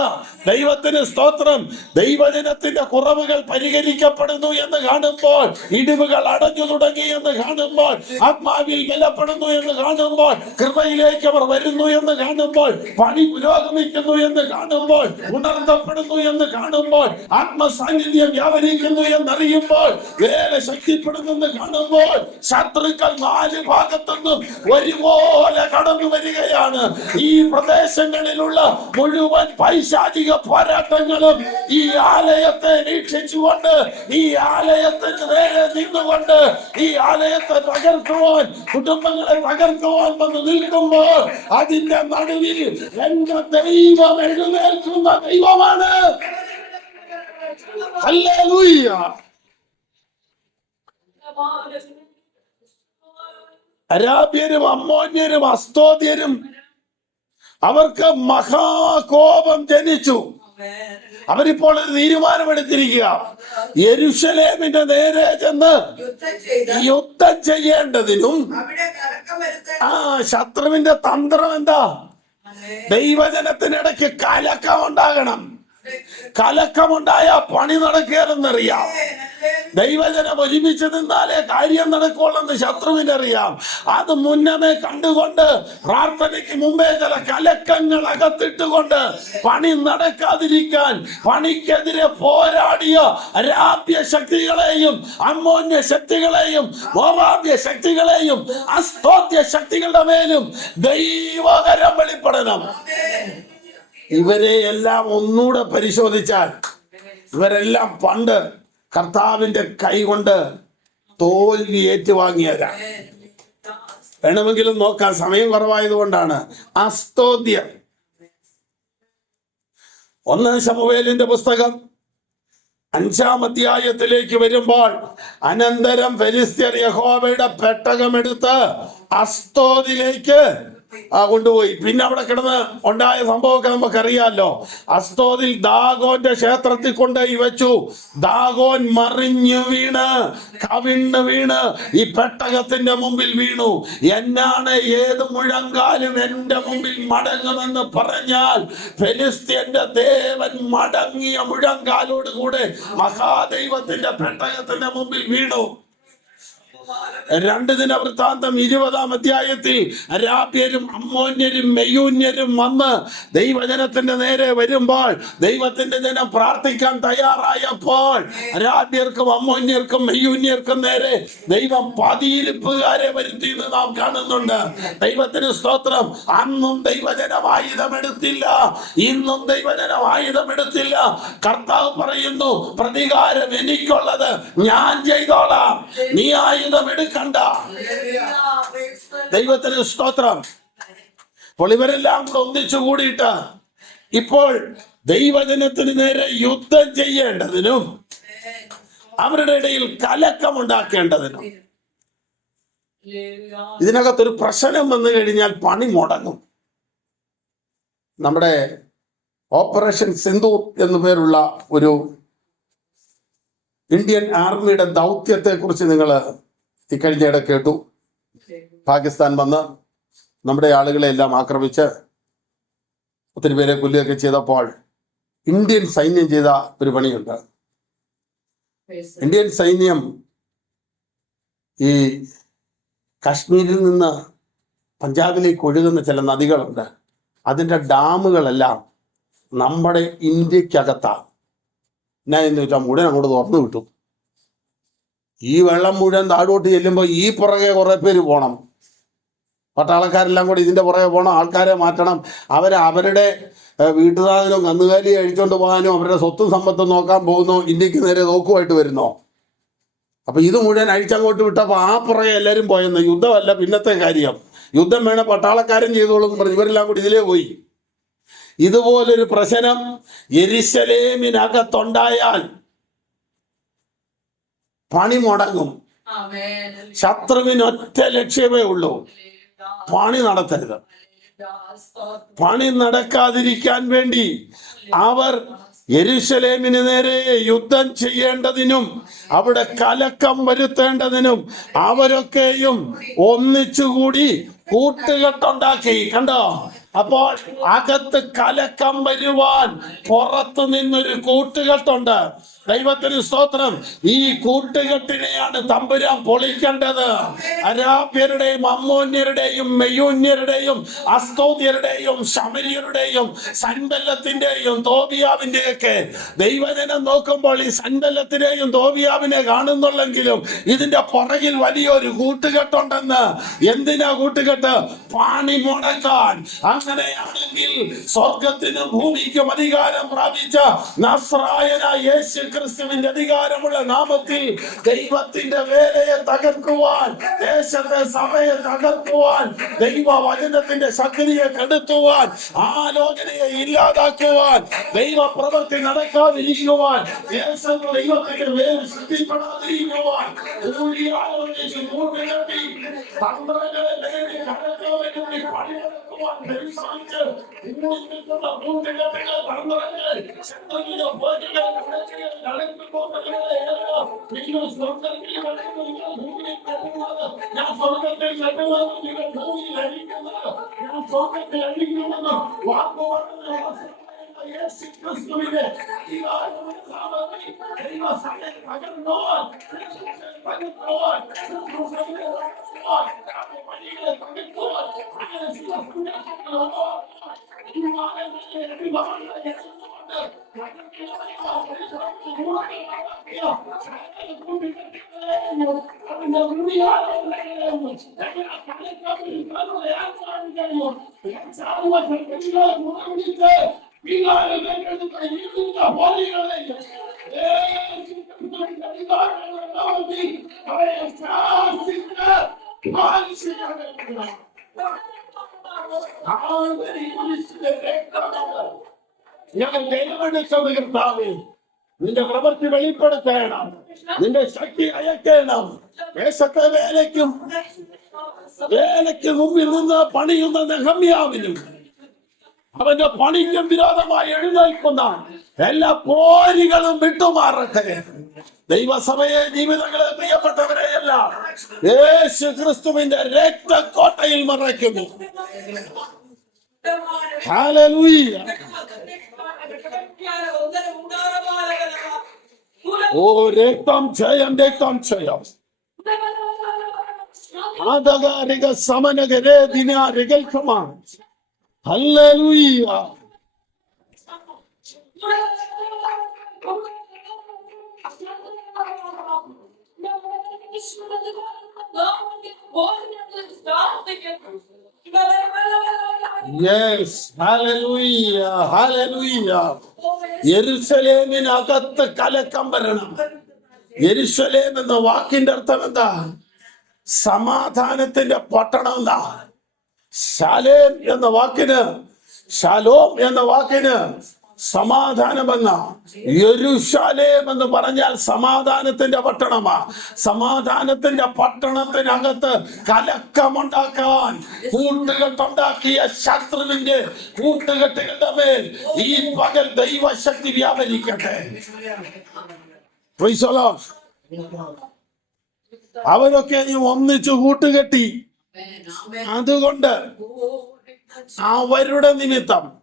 ദൈവത്തിന് സ്തോത്രം. ദൈവജനത്തിന്റെ കുറവുകൾ പരിഹരിക്കപ്പെടുന്നു എന്ന് കാണുമ്പോൾ, ഇടിവുകൾ അടഞ്ഞു തുടങ്ങി എന്ന് കാണുമ്പോൾ, ആത്മാവിൽ ബലപ്പെടുന്നു എന്ന് കാണുമ്പോൾ, കൃപയിലേക്ക് അവർ വരുന്നു എന്ന് കാണുമ്പോൾ, പണി പുരോഗമിക്കുന്നു എന്ന് കാണുമ്പോൾ, ഉണർത്തപ്പെടുന്നു എന്ന് കാണുമ്പോൾ, ആത്മസാന്നിധ്യം വ്യാപരിക്കുന്നു എന്നറിയുമ്പോൾ, വേല ശക്തിപ്പെടുന്നെന്ന് കാണുമ്പോൾ, ശത്രുക്കൾ 4 ഭാഗത്തുനിന്നും ഒരുപോലെ കടന്നു വരികയാണ്. ഈ പ്രദേശങ്ങളിലുള്ള മുഴുവൻ പൈശാചിക പോരാട്ടങ്ങളും ഈ ആലയത്തെ വീക്ഷിച്ചുകൊണ്ട്, ഈ ആലയത്തിന് നേരെ നിന്നുകൊണ്ട്, ഈ ആലയത്തെ തകർക്കുവാൻ, കുടുംബങ്ങളെ തകർക്കുവാൻ വന്ന് നിൽക്കുമ്പോൾ, അതിന്റെ നടുവിൽ എന്റെ ദൈവം എഴുന്നേൽക്കുന്ന ദൈവമാണ്. ഹല്ലേലൂയ. അരാബ്യരും അമ്മോന്യരും അസ്തോദ്യരും അവർക്ക് മഹാകോപം ജനിച്ചു. അവരിപ്പോൾ ഒരു തീരുമാനമെടുത്തിരിക്കുക, യെരൂശലേമിന്റെ നേരെ ചെന്ന് യുദ്ധം ചെയ്യേണ്ടതിനും. ശത്രുവിന്റെ തന്ത്രം എന്താ? ദൈവജനത്തിനിടയ്ക്ക് കലക്കം ഉണ്ടാകണം. കലക്കമുണ്ടായ പണി നടക്കുകയെന്നറിയാം. ദൈവജനം ഒരുമിച്ച് നിന്നാലേ കാര്യം നടക്കുള്ളെന്ന് ശത്രുവിനറിയാം. അത് മുന്നമേ കണ്ടുകൊണ്ട് പ്രാർത്ഥനയ്ക്ക് മുമ്പേ ചില കലക്കങ്ങൾ അകത്തിട്ടുകൊണ്ട് പണി നടക്കാതിരിക്കാൻ പണിക്കെതിരെ പോരാടിയ അരാബ്യ ശക്തികളെയും അമ്മോന്യ ശക്തികളെയും മോവാബ്യ ശക്തികളെയും അസ്തോദ്യ ശക്തികളുടെ മേലും ദൈവകരം വെളിപ്പെടണം. ഇവരെ എല്ലാം ഒന്നുകൂടെ പരിശോധിച്ചാൽ ഇവരെല്ലാം പണ്ട് കർത്താവിന്റെ കൈ കൊണ്ട് തോൽവി ഏറ്റുവാങ്ങിയവരാണ്. വേണമെങ്കിലും നോക്കാൻ സമയം കുറവായതുകൊണ്ടാണ്. അസ്തോദ്യം 1 ശമൂവേലിന്റെ പുസ്തകം 5-ാം അധ്യായത്തിലേക്ക് വരുമ്പോൾ, അനന്തരം ഫെലിസ്ത്യർ യഹോവയുടെ പെട്ടകമെടുത്ത് അസ്തോദിലേക്ക് കൊണ്ടുപോയി. പിന്നെ അവിടെ കിടന്ന് ഉണ്ടായ സംഭവമൊക്കെ നമുക്കറിയാമല്ലോ. അസ്തോദിൽ ദാഗോന്റെ ക്ഷേത്രത്തിൽ കൊണ്ടുപോയി വെച്ചു. ദാഗോൻ മറിഞ്ഞു വീണ് കവിണ്ണ് വീണ് ഈ പെട്ടകത്തിന്റെ മുമ്പിൽ വീണു. എന്നാണ് ഏത് മുഴങ്കാലും എന്റെ മുമ്പിൽ മടങ്ങുമെന്ന് പറഞ്ഞാൽ ഫെലിസ്ത്യന്റെ ദേവൻ മടങ്ങിയ മുഴങ്കാലോട് കൂടെ മഹാദൈവത്തിന്റെ പെട്ടകത്തിന്റെ മുമ്പിൽ വീണു. 2 ദിനവൃത്താന്തം 20-ാം അധ്യായത്തിൽ അരാബ്യരും അമ്മോന്യരും മെയ്യൂന്യരും വന്ന് ദൈവജനത്തിന്റെ നേരെ വരുമ്പോൾ, ദൈവത്തിന്റെ ജനം പ്രാർത്ഥിക്കാൻ തയ്യാറായപ്പോൾ അരാബ്യർക്കും അമ്മോന്യർക്കും മെയ്യൂന്യർക്കും നേരെ ദൈവം പതിയിരിപ്പുകാരെ വരുത്തി എന്ന് നാം കാണുന്നുണ്ട്. ദൈവത്തിന് സ്തോത്രം. അന്നും ദൈവജനം ആയുധമെടുത്തില്ല, ഇന്നും ദൈവജനം ആയുധമെടുത്തില്ല. കർത്താവ് പറയുന്നു, പ്രതികാരം എനിക്കുള്ളത്, ഞാൻ ചെയ്തോളാം, നീ ആയുധം എടുക്കണ്ട. ദൈവത്തിന് സ്തോത്രം. അപ്പോൾ ഇവരെല്ലാം കൂടെ ഒന്നിച്ചു കൂടിയിട്ട് ഇപ്പോൾ ദൈവജനത്തിന് നേരെ യുദ്ധം ചെയ്യേണ്ടതിനും അവരുടെ ഇടയിൽ കലക്കമുണ്ടാക്കേണ്ടതിനും. ഇതിനകത്തൊരു പ്രശ്നം വന്നു കഴിഞ്ഞാൽ പണി മുടങ്ങും. നമ്മുടെ ഓപ്പറേഷൻ സിന്ദൂർ എന്നു പേരുള്ള ഒരു ഇന്ത്യൻ ആർമിയുടെ ദൗത്യത്തെ കുറിച്ച് നിങ്ങൾ ഇക്കഴിഞ്ഞിടെ കേട്ടു. പാകിസ്ഥാൻ വന്ന് നമ്മുടെ ആളുകളെ എല്ലാം ആക്രമിച്ച് ഒത്തിരി പേരെ കൊല്ലുകയൊക്കെ ചെയ്തപ്പോൾ ഇന്ത്യൻ സൈന്യം ചെയ്ത ഒരു പണിയുണ്ട്. ഇന്ത്യൻ സൈന്യം ഈ കാശ്മീരിൽ നിന്ന് പഞ്ചാബിലേക്ക് ഒഴുകുന്ന ചില നദികളുണ്ട്. അതിൻ്റെ ഡാമുകളെല്ലാം നമ്മുടെ ഇന്ത്യക്കകത്താണ്. എന്നാ എന്ന് വെച്ചാൽ മുഴുവൻ അങ്ങോട്ട് തുറന്നു വിട്ടു. ഈ വെള്ളം മുഴുവൻ താഴോട്ട് ചെല്ലുമ്പോൾ ഈ പുറകെ കുറെ പേര് പോകണം. പട്ടാളക്കാരെല്ലാം കൂടി ഇതിന്റെ പുറകെ പോകണം, ആൾക്കാരെ മാറ്റണം. അവരുടെ വീട്ടുസാധനവും കന്നുകാലി അഴിച്ചുകൊണ്ട് പോകാനും അവരുടെ സ്വത്തും സമ്പത്തും നോക്കാൻ പോകുന്നു. ഇന്ത്യക്ക് നേരെ നോക്കുമായിട്ട് വരുന്നോ? അപ്പൊ ഇത് മുഴുവൻ അഴിച്ചങ്ങോട്ട് വിട്ടപ്പോൾ ആ പുറകെ എല്ലാവരും പോയെന്ന്. യുദ്ധമല്ല പിന്നത്തെ കാര്യം, യുദ്ധം വേണം പട്ടാളക്കാരൻ ചെയ്തോളൂ എന്ന് പറഞ്ഞു ഇവരെല്ലാം കൂടി ഇതിലേ പോയി. ഇതുപോലൊരു പ്രശ്നം യെരൂശലേമിനകത്തുണ്ടായാൽ പണി മുടങ്ങും. ശത്രുവിന് ഒറ്റ ലക്ഷ്യമേ ഉള്ളൂ, പണി നടത്തരുത്. പണി നടക്കാതിരിക്കാൻ വേണ്ടി അവർ യെരൂശലേമിന് നേരെ യുദ്ധം ചെയ്യേണ്ടതിനും അവിടെ കലക്കം വരുത്തേണ്ടതിനും അവരൊക്കെയും ഒന്നിച്ചുകൂടി കൂട്ടുകെട്ടുണ്ടാക്കി. കണ്ടോ? അപ്പോൾ അകത്ത് കലക്കം വരുവാൻ പുറത്തു നിന്നൊരു കൂട്ടുകെട്ടുണ്ട്. ദൈവത്തിന് സ്തോത്രം. ഈ കൂട്ടുകെട്ടിനെയാണ് തമ്പുരാൻ പൊളിക്കേണ്ടത്. അരാബ്യരുടെയും അമ്മോന്യരുടെയും മെയ്യൂന്യരുടെയും അസ്തോദ്യരുടെയും ശമര്യരുടെയും സൻബല്ലത്തിന്റെയും തോബിയാവിന്റെയും ഒക്കെ ദൈവജനം നോക്കുമ്പോൾ ഈ സൻബല്ലത്തിനെയും തോബിയാവിനെ കാണുന്നുള്ളെങ്കിലും ഇതിന്റെ പുറകിൽ വലിയൊരു കൂട്ടുകെട്ടുണ്ടെന്ന്. എന്തിനാ കൂട്ടുകെട്ട്? പണി മുടക്കാൻ. അങ്ങനെയാണെങ്കിൽ സ്വർഗത്തിനും ഭൂമിക്കും അധികാരം പ്രാപിച്ച നസ്രായനായ യേശു ക്രിസ്തുവിന്റെ അധികാരമുള്ള നാമത്തിൽ ദൈവത്തിന്റെ വേലയെ തകർക്കുവാൻ, ദേശത്തെ സഭയെ തകർക്കുവാൻ, ദൈവവചനത്തിന്റെ ശക്തിയെ കെടുത്തുവാൻ, ആലോചനയെ ഇല്ലാതാക്കുവാൻ, ദൈവപ്രവൃത്തി നടക്കാതിരിക്കുവാൻ, ദൈവത്തിന്റെ വേല ശക്തിപ്പെടാതിരിക്കുവാൻ കൂടി ആലോചിച്ച് കൂട്ടുകെട്ടി തന്ത്രങ്ങളെ കടക്കാൻ വേണ്ടി പണിയെടുക്കും. ഞങ്ങൾ ദൈവമെടുത്തത് കർത്താവേ, നിന്റെ പ്രവൃത്തി വെളിപ്പെടുത്തണം, നിന്റെ ശക്തി അയക്കണം. ദേശത്തെ വേലയ്ക്ക് മുമ്പിൽ നിന്ന് പണിയുന്ന നെഹമ്യാവിനും അവന്റെ പണിക്കും വിരോധമായി എഴുന്നേൽക്കുന്ന എല്ലാ പോരികളും വിട്ടുമാറട്ടെ. ദൈവസഭയെ, ജീവിതങ്ങളെ, പ്രിയപ്പെട്ടവരെയെല്ലാം യേശു ക്രിസ്തുവിന്റെ രക്തക്കോട്ടയിൽ മറയ്ക്കുന്നു. ഹല്ലേലൂയ. ഓ രക്തം ജയം, രക്തം ജയം. ആദകാരിക സമനകരേ ദിനാരികൽക്കമാ. ഹല്ലേലൂയ. Yes, hallelujah, hallelujah. യെരൂശലേമിനകത്ത് കലക്കം വരണം. യെരൂശലേം എന്ന വാക്കിന്റെ അർത്ഥം എന്താ? സമാധാനത്തിന്റെ പട്ടണം എന്താ? ശാലേം എന്ന വാക്കിന്, ശാലോം എന്ന വാക്കിന് സമാധാനമെന്ന. യെരൂശലേം എന്ന് പറഞ്ഞാൽ സമാധാനത്തിന്റെ പട്ടണമാ. സമാധാനത്തിന്റെ പട്ടണത്തിനകത്ത് കലക്കമുണ്ടാക്കാൻ കൂട്ടുകെട്ടുണ്ടാക്കിയ ശത്രുവിന്റെ കൂട്ടുകെട്ടുകളുടെ മേൽ ഈ പകൽ ദൈവശക്തി വ്യാപരിക്കട്ടെ. Praise the Lord. അവരൊക്കെ ഒന്നിച്ചു കൂട്ടുകെട്ടി. അതുകൊണ്ട് അവരുടെ നിമിത്തം,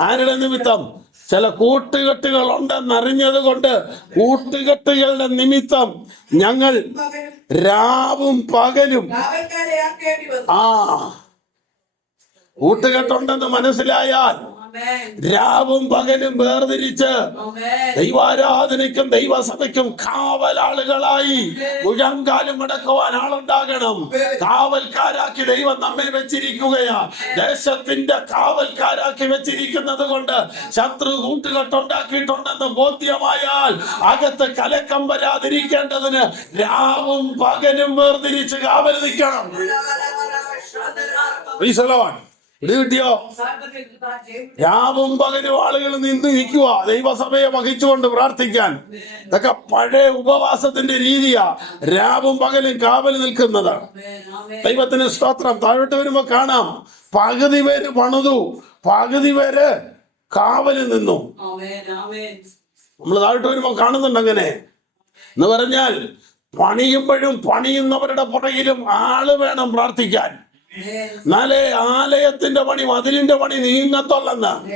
ആരുടെ നിമിത്തം? ചില കൂട്ടുകെട്ടുകൾ ഉണ്ടെന്നറിഞ്ഞത് കൊണ്ട് കൂട്ടുകെട്ടുകളുടെ നിമിത്തം ഞങ്ങൾ രാവും പകലും കൂട്ടുകെട്ടുണ്ടെന്ന് മനസ്സിലായാൽ രാവും പകലും വേർതിരിച്ച് ദൈവാരാധനയ്ക്കും ദൈവസഭയ്ക്കും കാവലാളുകളായി മുഴങ്കാലും മുടക്കുവാൻ ആളുണ്ടാകണം. കാവൽക്കാരാക്കി ദൈവം നമ്മെ വെച്ചിരിക്കുകയാ. ദേശത്തിന്റെ കാവൽക്കാരാക്കി വെച്ചിരിക്കുന്നത് കൊണ്ട് ശത്രു കൂട്ടുകെട്ടുണ്ടാക്കിയിട്ടുണ്ടെന്ന് ബോധ്യമായാൽ അകത്ത് കലക്കം വരാതിരിക്കേണ്ടതിന് രാവും പകലും വേർതിരിച്ച് കാവൽ നിൽക്കണം. കിട്ടിയോ? രാവും പകലും ആളുകൾ നിന്ന് നിൽക്കുക ദൈവസഭയെ വഹിച്ചുകൊണ്ട് പ്രാർത്ഥിക്കാൻ. ഇതൊക്കെ പഴയ ഉപവാസത്തിന്റെ രീതിയാ. രാവും പകലും കാവൽ നിൽക്കുന്നത്. ദൈവത്തിന് സ്തോത്രം. താഴോട്ട് വരുമ്പോ കാണാം, പകുതി പേര് പണിതു, പകുതി പേര് കാവല് നിന്നു. നമ്മൾ താഴോട്ട് വരുമ്പോ കാണുന്നുണ്ട് അങ്ങനെ. എന്ന് പറഞ്ഞാൽ പണിയുമ്പോഴും പണിയുന്നവരുടെ പുറകിലും ആള് വേണം പ്രാർത്ഥിക്കാൻ. എന്നാലേ ആലയത്തിന്റെ പണി, മതിലിന്റെ പണി നീങ്ങത്തുള്ളെന്ന്.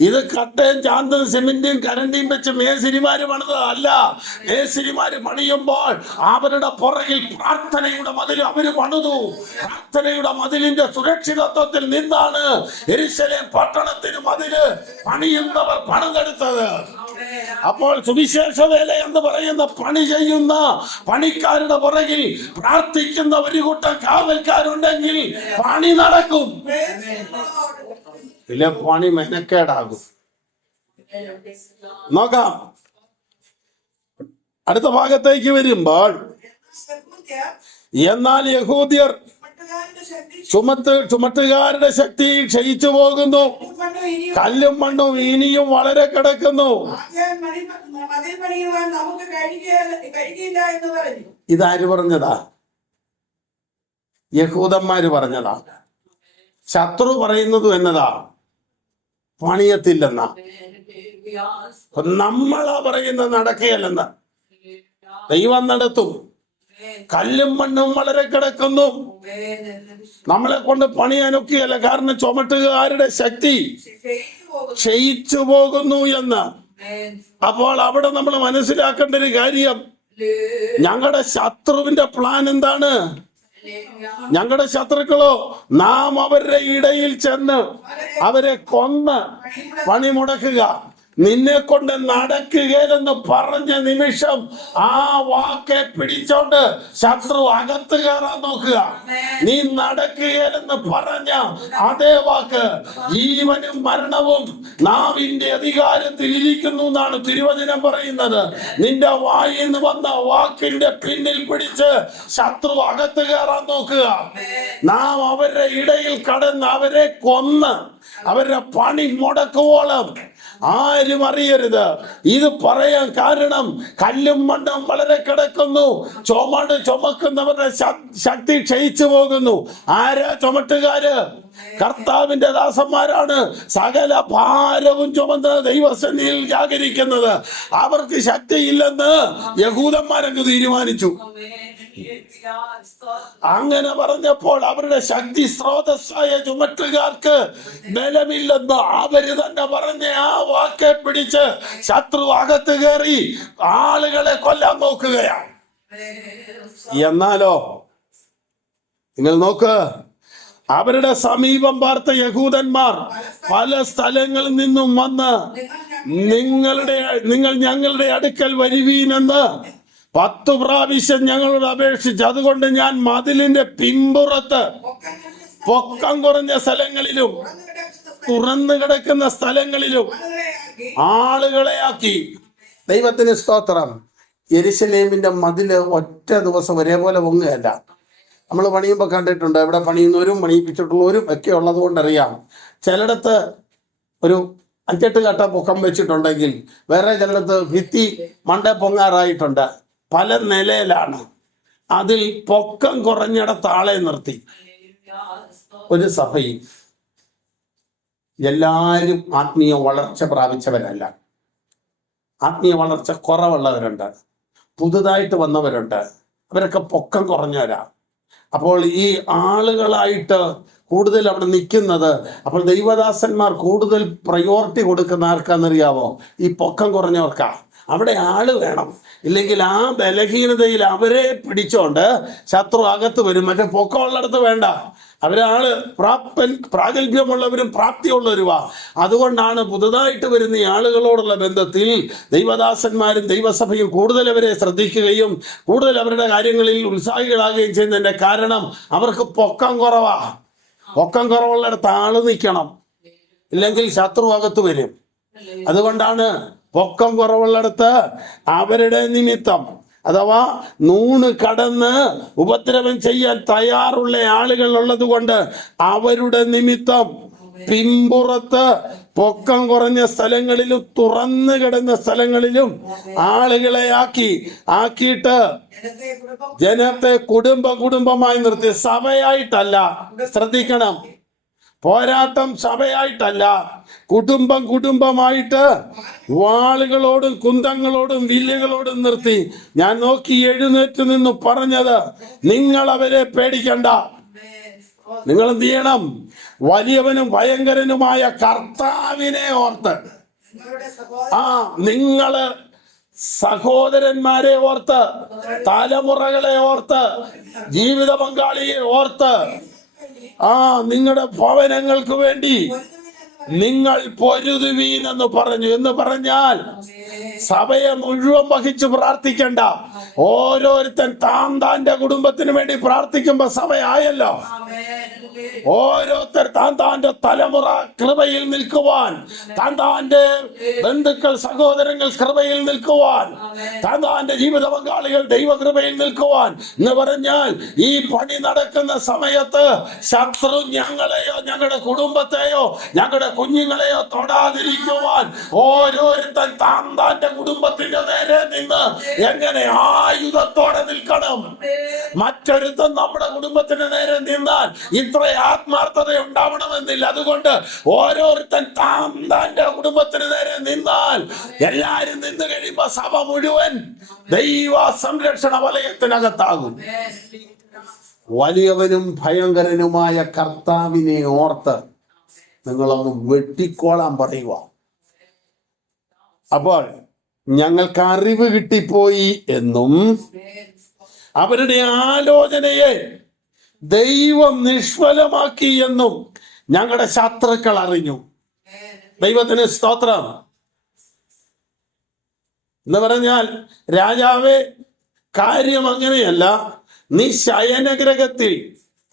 ഇത് കട്ടയും ചാന്തും സിമെന്റും കരണ്ടിയും വെച്ച് മേശിരിമാര് പണിതല്ല. മേശിരിമാര് പണിയുമ്പോൾ അവരുടെ പുറകിൽ പ്രാർത്ഥനയുടെ മതിൽ അവര് പണിതു. പ്രാർത്ഥനയുടെ മതിലിന്റെ സുരക്ഷിതത്വത്തിൽ നിന്നാണ് യെരൂശലേം പട്ടണത്തിന് മതില് പണിയുന്നവർ പണിതെടുത്തത്. അപ്പോൾ സുവിശേഷ വേല എന്ന് പറയുന്ന പണി ചെയ്യുന്ന പണിക്കാരുടെ പുറകിൽ പ്രാർത്ഥിക്കുന്ന ഒരു കൂട്ടം കാവൽക്കാരുണ്ടെങ്കിൽ പണി നടക്കും. ഇല്ല, പണി മെനക്കേടാകും. നോക്കാം, അടുത്ത ഭാഗത്തേക്ക് വരുമ്പോൾ, എന്നാൽ യഹൂദ്യർ ചുമട്ടുകാരുടെ ശക്തി ക്ഷയിച്ചു പോകുന്നു, കല്ലും മണ്ണും ഇനിയും വളരെ കിടക്കുന്നു. ഇതാര് പറഞ്ഞതാ? യഹൂദന്മാര് പറഞ്ഞതാ. ശത്രു പറയുന്നതും എന്നതാ? പണിയത്തില്ലെന്ന. നമ്മളാ പറയുന്നത് നടക്കുകയല്ലെന്ന്. ദൈവം നടത്തും. കല്ലും മണ്ണും വളരെ കിടക്കുന്നു, നമ്മളെ കൊണ്ട് പണിയാനൊക്കെയല്ല. കാരണം ചുമട്ടുകാരുടെ ശക്തി ക്ഷയിച്ചു പോകുന്നു എന്ന്. അപ്പോൾ അവിടെ നമ്മൾ മനസ്സിലാക്കേണ്ട ഒരു കാര്യം, ഞങ്ങളുടെ ശത്രുവിന്റെ പ്ലാൻ എന്താണ്? ഞങ്ങളുടെ ശത്രുക്കളോ നാം അവരുടെ ഇടയിൽ ചെന്ന് അവരെ കൊന്ന് പണിമുടക്കുക. നിന്നെ കൊണ്ട് നടക്കുകയില്ലെന്ന് പറഞ്ഞ നിമിഷം ആ വാക്കെ പിടിച്ചോണ്ട് ശത്രു അകത്ത് കയറാൻ നോക്കുക. നീ നടക്കുകയില്ലെന്ന് പറഞ്ഞ അതേ വാക്ക്, ജീവനും മരണവും നാവിന്റെ അധികാരത്തിൽ ഇരിക്കുന്നു എന്നാണ് തിരുവചനം പറയുന്നത്. നിന്റെ വായിൽ നിന്ന് വന്ന വാക്കിന്റെ പിന്നിൽ പിടിച്ച് ശത്രു അകത്ത് കയറാൻ നോക്കുക. നാം അവരുടെ ഇടയിൽ കടന്ന് അവരെ കൊന്ന് അവരുടെ പണി മുടക്കുവോളം ആരും അറിയരുത്. ഇത് പറയാൻ കാരണം കല്ലും മണ്ണും വളരെ കിടക്കുന്നു, ചുമക്കുന്നവരുടെ ശക്തി ക്ഷയിച്ചു പോകുന്നു. ആരാ ചുമട്ടുകാര്? കർത്താവിന്റെ ദാസന്മാരാണ്. സകല ഭാരവും ചുമന്ന് ദൈവസന്നിധിയിൽ ജാഗരിക്കുന്നത്. അവർക്ക് ശക്തിയില്ലെന്ന് യഹൂദന്മാരങ്ങ് തീരുമാനിച്ചു. അങ്ങനെ പറഞ്ഞപ്പോൾ അവരുടെ ശക്തി സ്രോതസ്സായ ചുമട്ടുകാർക്ക് ബലമില്ലെന്ന് അവര് തന്നെ പറഞ്ഞ ആ വാക്കെ പിടിച്ച് ശത്രു അകത്ത് കയറി ആളുകളെ കൊല്ലാൻ നോക്കുകയാണ്. എന്നാലോ നിങ്ങൾ നോക്ക്, അവരുടെ സമീപം പാർത്ത യഹൂദന്മാർ പല സ്ഥലങ്ങളിൽ നിന്നും വന്ന് നിങ്ങൾ ഞങ്ങളുടെ അടുക്കൽ വരുവീനെന്ന് 10 പ്രാവശ്യം ഞങ്ങളോട് അപേക്ഷിച്ചു. അതുകൊണ്ട് ഞാൻ മതിലിന്റെ പിമ്പുറത്ത് പൊക്കം കുറഞ്ഞ സ്ഥലങ്ങളിലും തുറന്നു കിടക്കുന്ന സ്ഥലങ്ങളിലും ആളുകളെ ആക്കി. ദൈവത്തിന് സ്തോത്രം. യെരുശലേമിന്റെ മതില് ഒറ്റ ദിവസം ഒരേപോലെ പൊങ്ങുകയല്ല. നമ്മൾ പണിയുമ്പോൾ കണ്ടിട്ടുണ്ട്, ഇവിടെ പണിയുന്നവരും പണിയിപ്പിച്ചിട്ടുള്ളവരും ഒക്കെ ഉള്ളത് കൊണ്ടറിയാം. ചിലയിടത്ത് ഒരു 5-8 കട്ട പൊക്കം വെച്ചിട്ടുണ്ടെങ്കിൽ വേറെ ചിലയിടത്ത് ഭിത്തി മണ്ട പൊങ്ങാറായിട്ടുണ്ട്. പല നിലയിലാണ്. അതിൽ പൊക്കം കുറഞ്ഞിടത്ത് ആളെ നിർത്തി. ഒരു സഭയിൽ എല്ലാവരും ആത്മീയ വളർച്ച പ്രാപിച്ചവരല്ല. ആത്മീയ വളർച്ച കുറവുള്ളവരുണ്ട്, പുതുതായിട്ട് വന്നവരുണ്ട്. അവരൊക്കെ പൊക്കം കുറഞ്ഞവരാ. അപ്പോൾ ഈ ആളുകളായിട്ട് കൂടുതൽ അവിടെ നിൽക്കുന്നത്, അപ്പോൾ ദൈവദാസന്മാർ കൂടുതൽ പ്രയോറിറ്റി കൊടുക്കുന്ന ആർക്കാന്നറിയാവോ? ഈ പൊക്കം കുറഞ്ഞവർക്കാ. അവിടെ ആള് വേണം. ഇല്ലെങ്കിൽ ആ ബലഹീനതയിൽ അവരെ പിടിച്ചോണ്ട് ശത്രു അകത്ത് വരും. മറ്റേ പൊക്കമുള്ളിടത്ത് വേണ്ട. അവരാള് പ്രാഗൽഭ്യമുള്ളവരും പ്രാപ്തിയുള്ളവരുവാ. അതുകൊണ്ടാണ് പുതുതായിട്ട് വരുന്ന ഈ ആളുകളോടുള്ള ബന്ധത്തിൽ ദൈവദാസന്മാരും ദൈവസഭയും കൂടുതൽ അവരെ ശ്രദ്ധിക്കുകയും കൂടുതൽ അവരുടെ കാര്യങ്ങളിൽ ഉത്സാഹികളാകുകയും ചെയ്യുന്നതിന്റെ കാരണം അവർക്ക് പൊക്കം കുറവാ. പൊക്കം കുറവുള്ളിടത്ത് ആള് നിൽക്കണം, ഇല്ലെങ്കിൽ ശത്രു അകത്ത് വരും. അതുകൊണ്ടാണ് പൊക്കം കുറവുള്ളിടത്ത് അവരുടെ നിമിത്തം, അഥവാ നൂണ് കടന്ന് ഉപദ്രവം ചെയ്യാൻ തയ്യാറുള്ള ആളുകൾ ഉള്ളത് കൊണ്ട് അവരുടെ നിമിത്തം പിമ്പുറത്ത് പൊക്കം കുറഞ്ഞ സ്ഥലങ്ങളിലും തുറന്നു കിടന്ന സ്ഥലങ്ങളിലും ആളുകളെ ആക്കിയിട്ട് ജനത്തെ കുടുംബമായി നിർത്തി. സഭയായിട്ടല്ല, ശ്രദ്ധിക്കണം. പോരാട്ടം സഭയായിട്ടല്ല, കുടുംബമായിട്ട് വാളുകളോടും കുന്തങ്ങളോടും വില്ലുകളോടും നിർത്തി. ഞാൻ നോക്കി എഴുന്നേറ്റ് നിന്ന് പറഞ്ഞത്, നിങ്ങൾ അവരെ പേടിക്കണ്ട. നിങ്ങൾ എന്ത് ചെയ്യണം? വലിയവനും ഭയങ്കരനുമായ കർത്താവിനെ ഓർത്ത്, നിങ്ങള് സഹോദരന്മാരെ ഓർത്ത്, തലമുറകളെ ഓർത്ത്, ജീവിത പങ്കാളിയെ ഓർത്ത്, നിങ്ങളുടെ ഭവനങ്ങൾക്ക് വേണ്ടി നിങ്ങൾ പൊരുതുവീൻ എന്ന് പറഞ്ഞു. എന്ന് പറഞ്ഞാൽ സഭയെ മുഴുവൻ വഹിച്ച് പ്രാർത്ഥിക്കണ്ട. ഓരോരുത്തൻ താന്റെ കുടുംബത്തിന് വേണ്ടി പ്രാർത്ഥിക്കുമ്പോ സഭയായല്ലോ. ഓരോരുത്തർ താന്റെ തലമുറ കൃപയിൽ നിൽക്കുവാൻ, താന്റെ ബന്ധുക്കൾ സഹോദരങ്ങൾ കൃപയിൽ നിൽക്കുവാൻ, താന്റെ ജീവിത പങ്കാളികൾ ദൈവകൃപയിൽ നിൽക്കുവാൻ എന്ന് പറഞ്ഞാൽ ഈ പണി നടക്കുന്ന സമയത്ത് ശത്രു ഞങ്ങളെയോ ഞങ്ങളുടെ കുടുംബത്തെയോ ഞങ്ങളുടെ കുഞ്ഞുങ്ങളെയോ തൊടാതിരിക്കുവാൻ ഓരോരുത്തൻ താന്റെ കുടുംബത്തിന്റെ നേരെ നിന്ന് എങ്ങനെ ആയുധത്തോടെ നിൽക്കണം. മറ്റൊരുത്തൻ നമ്മുടെ കുടുംബത്തിന്റെ നേരെ നിന്നാൽ ഇത്ര അത്ര ആത്മാർത്ഥത ഉണ്ടാവണമെന്നില്ല. അതുകൊണ്ട് ഓരോരുത്തൻ താന്റെ കുടുംബത്തിന് നേരെ നിന്നാൽ എല്ലാരും നിന്ന് കഴിയുമ്പോ സഭ മുഴുവൻ ദൈവ സംരക്ഷണ വലയത്തിനകത്താകും. വലിയവനും ഭയങ്കരനുമായ കർത്താവിനെ ഓർത്ത് നിങ്ങളൊന്ന് വെട്ടിക്കോളാൻ പറയുക. അപ്പോൾ ഞങ്ങൾക്ക് അറിവ് കിട്ടിപ്പോയി എന്നും അവരുടെ ആലോചനയെ ദൈവം നിഷ്ഫലമാക്കി എന്നും ഞങ്ങളുടെ ശത്രുക്കൾ അറിഞ്ഞു. ദൈവത്തിന് സ്തോത്രം. എന്ന് പറഞ്ഞാൽ, രാജാവേ, കാര്യം അങ്ങനെയല്ല. നീ ശയനഗ്രഹത്തിൽ,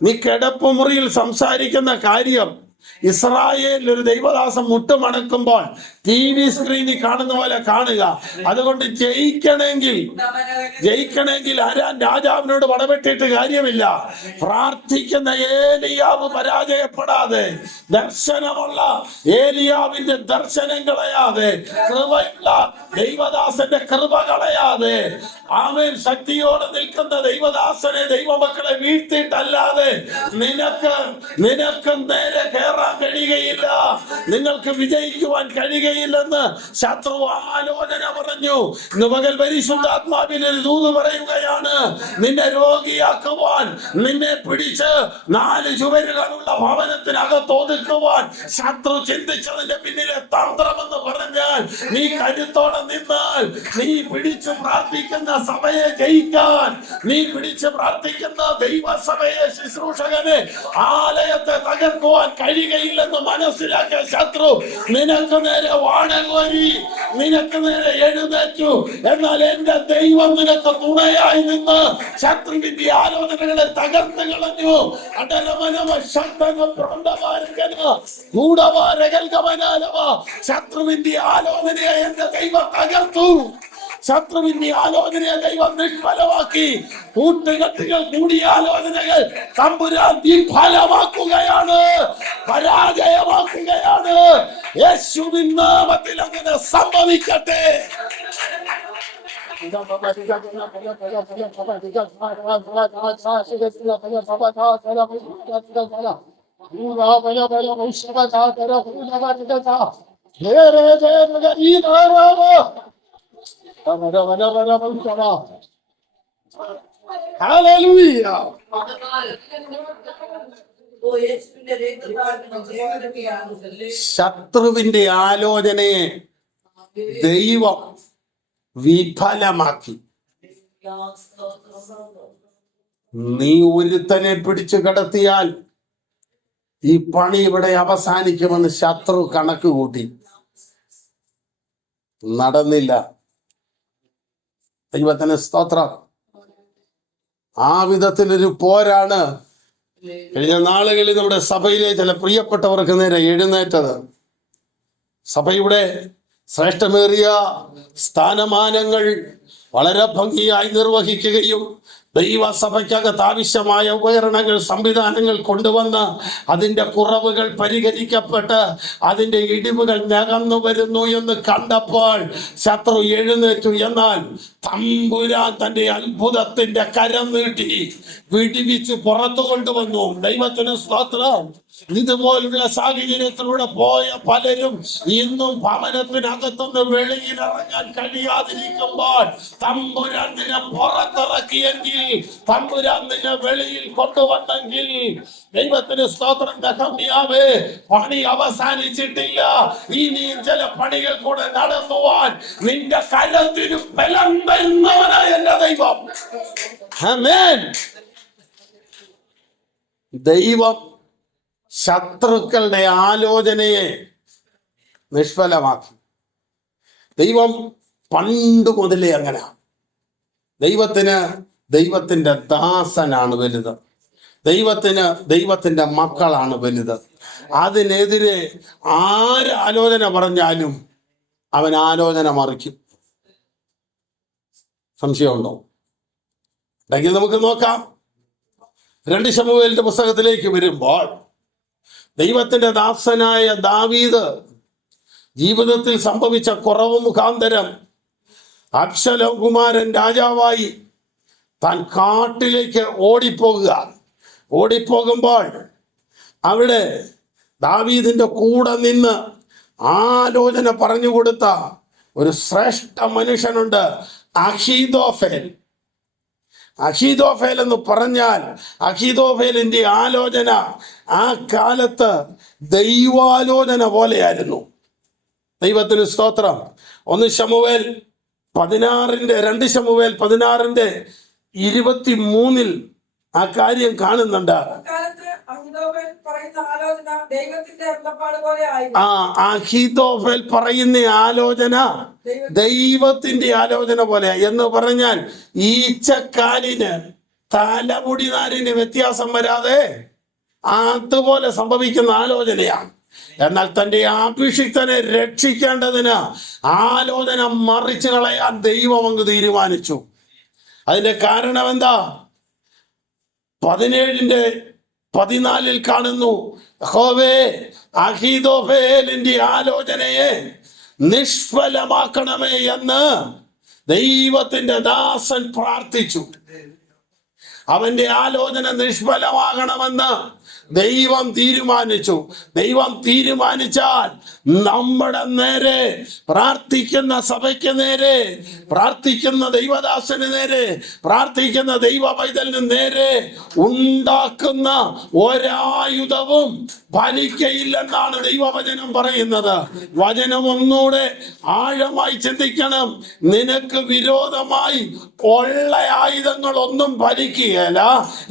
നീ കിടപ്പുമുറിയിൽ സംസാരിക്കുന്ന കാര്യം ഇസ്രായേലിൽ ഒരു ദൈവദാസം മുട്ടുമടക്കുമ്പോൾ TV സ്ക്രീനിൽ കാണുന്ന പോലെ കാണുക. അതുകൊണ്ട് ജയിക്കണമെങ്കിൽ ആരാൻ രാജാവിനോട് പടവെട്ടിയിട്ട് കാര്യമില്ല. പ്രാർത്ഥിക്കുന്ന ഏലിയാവ് പരാജയപ്പെടാതെ, ദർശനമുള്ള ഏലിയാവിന്റെ ദർശനം കളയാതെ, കൃപയുള്ള ദൈവദാസന്റെ കൃപ കളയാതെ, ആമേൻ, ശക്തിയോടെ നിൽക്കുന്ന ദൈവദാസനെ, ദൈവമക്കളെ വീഴ്ത്തിയിട്ടല്ലാതെ നിനക്ക് നേരെ കയറാൻ കഴിയുകയില്ല. നിങ്ങൾക്ക് വിജയിക്കുവാൻ കഴിയുകയില്ലെന്ന് ശത്രു ആലോചന പറഞ്ഞു. ഇന്ന് പകൽ പരിശുദ്ധാത്മാവിൽ ഒരു ദൂത് പറയുകയാണ്. നിന്നെ രോഗിയാക്കുവാൻ, നിന്നെ പിടിച്ച് 4 ചുവരുകളുള്ള ഭവനത്തിനകത്ത് ഒതുക്കുവാൻ ശത്രു ചിന്തിച്ചതിന്റെ പിന്നിലെ തന്ത്രമെന്ന് പറഞ്ഞാൽ, നീ കരുത്തോടെ നിന്നാൽ, നീ പിടിച്ചു പ്രാർത്ഥിക്കുന്ന സഭയെ ജയിക്കാൻ, നീ പിടിച്ചു പ്രാർത്ഥിക്കുന്ന ദൈവസഭയെ, ശുശ്രൂഷകനെ, ആലയത്തെ തകർക്കുവാൻ കഴിയുകയില്ലെന്ന് മനസ്സിലാക്കിയ ശത്രു നിനക്ക് നേരെ വാണകോരി, നിനക്ക് നേരെ എഴുന്നേറ്റു. എന്നാൽ എന്റെ ദൈവം നിനക്ക് തുണയായി നിന്ന് ശത്രുവിന്റെ ആലോചനകളെ തകർത്ത് കളഞ്ഞു. ശത്രുവിന്റെ ആലോചനയെ എന്റെ ദൈവം തകർത്തു. ശത്രുവിന്റെ ആലോചനയെ ദൈവം നിഷ്ഫലമാക്കി. കൂട്ടുകെട്ടുകൾ കൂടിയ ആലോചനകൾ തമ്പുരാൻ വിഫലമാക്കുകയാണ്, പരാജയമാക്കുകയാണ്. യേശുവിൻ നാമത്തിൽ അങ്ങനെ സംഭവിക്കട്ടെ. Hallelujah. ശത്രുവിന്റെ ആലോചനയെ ദൈവം വിഫലമാക്കി. നീ ഒരുത്തനെ പിടിച്ചു കിടത്തിയാൽ ഈ പണി ഇവിടെ അവസാനിക്കുമെന്ന് ശത്രു കണക്ക് കൂട്ടി. നടന്നില്ല. ദൈവത്തിന് സ്തോത്രം. ആ വിധത്തിലൊരു പോരാണ് കഴിഞ്ഞ നാളുകളിൽ നമ്മുടെ സഭയിലെ ചില പ്രിയപ്പെട്ടവർക്ക് നേരെ എഴുന്നേറ്റത്. സഭയുടെ ശ്രേഷ്ഠമേറിയ സ്ഥാനമാനങ്ങൾ വളരെ ഭംഗിയായി നിർവഹിക്കുകയും ദൈവസഭയ്ക്കകത്ത് ആവശ്യമായ ഉപകരണങ്ങൾ, സംവിധാനങ്ങൾ കൊണ്ടുവന്ന് അതിൻ്റെ കുറവുകൾ പരിഹരിക്കപ്പെട്ട് അതിൻ്റെ ഇടിവുകൾ നികന്നു വരുന്നു എന്ന് കണ്ടപ്പോൾ ശത്രു എഴുന്നേറ്റു. എന്നാൽ തമ്പുരാൻ തൻ്റെ അത്ഭുതത്തിന്റെ കരം നീട്ടി വിടിവിച്ച് പുറത്തു കൊണ്ടുവന്നു. ദൈവത്തിന് സ്തോത്രം. ഇതുപോലുള്ള സാഹചര്യത്തിലൂടെ പോയ പലരും ഇന്നും ഭവനത്തിനകത്തുനിന്ന് വെളിയിലിറങ്ങാൻ കഴിയാതിരിക്കുമ്പോൾ തമ്പുരാൻ നിന്നെ പുറത്തിറക്കിയെങ്കിൽ, തമ്പുരാൻ നിന്നെ വെളിയിൽ കൊണ്ടുവന്നെങ്കിൽ, ദൈവത്തിന് സ്തോത്രം. നെഹമ്യാവേ, പണി അവസാനിച്ചിട്ടില്ല. ഇനിയും ചില പണികൾ കൂടെ നടത്തുവാൻ നിന്റെ കരത്തിനും ബലം തരുന്നവനായ എന്റെ ദൈവം. ആമേൻ. ദൈവം ശത്രുക്കളുടെ ആലോചനയെ നിഷ്ഫലമാക്കി. ദൈവം പണ്ട് മുതലേ അങ്ങനെ. ദൈവത്തിന്റെ ദാസനാണ് വലുത്. ദൈവത്തിന്റെ മക്കളാണ് വലുത്. അതിനെതിരെ ആലോചന പറഞ്ഞാലും അവൻ ആലോചന മറിക്കും. സംശയമുണ്ടോ? ഉണ്ടെങ്കിൽ നമുക്ക് നോക്കാം. 2 ശമൂവേലിന്റെ പുസ്തകത്തിലേക്ക് വരുമ്പോൾ ദൈവത്തിന്റെ ദാസനായ ദാവീദ് ജീവിതത്തിൽ സംഭവിച്ച കുറവ് മുഖാന്തരം അബ്ശലോം കുമാരൻ രാജാവായി താൻ കാട്ടിലേക്ക് ഓടിപ്പോകുമ്പോൾ അവിടെ ദാവീദിന്റെ കൂടെ നിന്ന് ആലോചന പറഞ്ഞു കൊടുത്ത ഒരു ശ്രേഷ്ഠ മനുഷ്യനുണ്ട്, അഹീതോഫേൽ. അഹീതോഫേൽ എന്ന് പറഞ്ഞാൽ അഹീതോഫേലിന്റെ ആലോചന ആ കാലത്ത് ദൈവാലോചന പോലെയായിരുന്നു. ദൈവത്തിന് സ്തോത്രം. 2 ശമൂവേൽ 16:23 ആ കാര്യം കാണുന്നുണ്ട്. അഹീതോഫേൽ പറയുന്ന ആലോചന ദൈവത്തിന്റെ ആലോചന പോലെ എന്ന് പറഞ്ഞാൽ ഈച്ചക്കാലിന് തലമുടി നാരിന് വ്യത്യാസം വരാതെ അതുപോലെ സംഭവിക്കുന്ന ആലോചനയാണ്. എന്നാൽ തന്റെ അഭിഷിക്തനെ രക്ഷിക്കേണ്ടതിന് ആലോചന മറിച്ചു കളയാൻ ദൈവം അങ്ങ് തീരുമാനിച്ചു. അതിന്റെ കാരണം എന്താ? 17:14 കാണുന്നു, യഹോവേ അഹീതോഫേലിന്റെ ആലോചനയെ നിഷ്ഫലമാക്കണമേ എന്ന് ദൈവത്തിന്റെ ദാസൻ പ്രാർത്ഥിച്ചു. അവന്റെ ആലോചന നിഷ്ഫലമാകണമെന്ന് ദൈവം തീരുമാനിച്ചു. ദൈവം തീരുമാനിച്ചാൽ നമ്മുടെ നേരെ, പ്രാർത്ഥിക്കുന്ന സഭയ്ക്ക് നേരെ, പ്രാർത്ഥിക്കുന്ന ദൈവദാസന് നേരെ, പ്രാർത്ഥിക്കുന്ന ദൈവ പൈതലിന് നേരെ ഉണ്ടാക്കുന്ന ഒരായുധവും ഫലിക്കയില്ലെന്നാണ് ദൈവവചനം പറയുന്നത്. വചനം ഒന്നുകൂടെ ആഴമായി ചിന്തിക്കണം. നിനക്ക് വിരോധമായി ഉള്ള ആയുധങ്ങളൊന്നും ഫലിക്കുകയില്ല.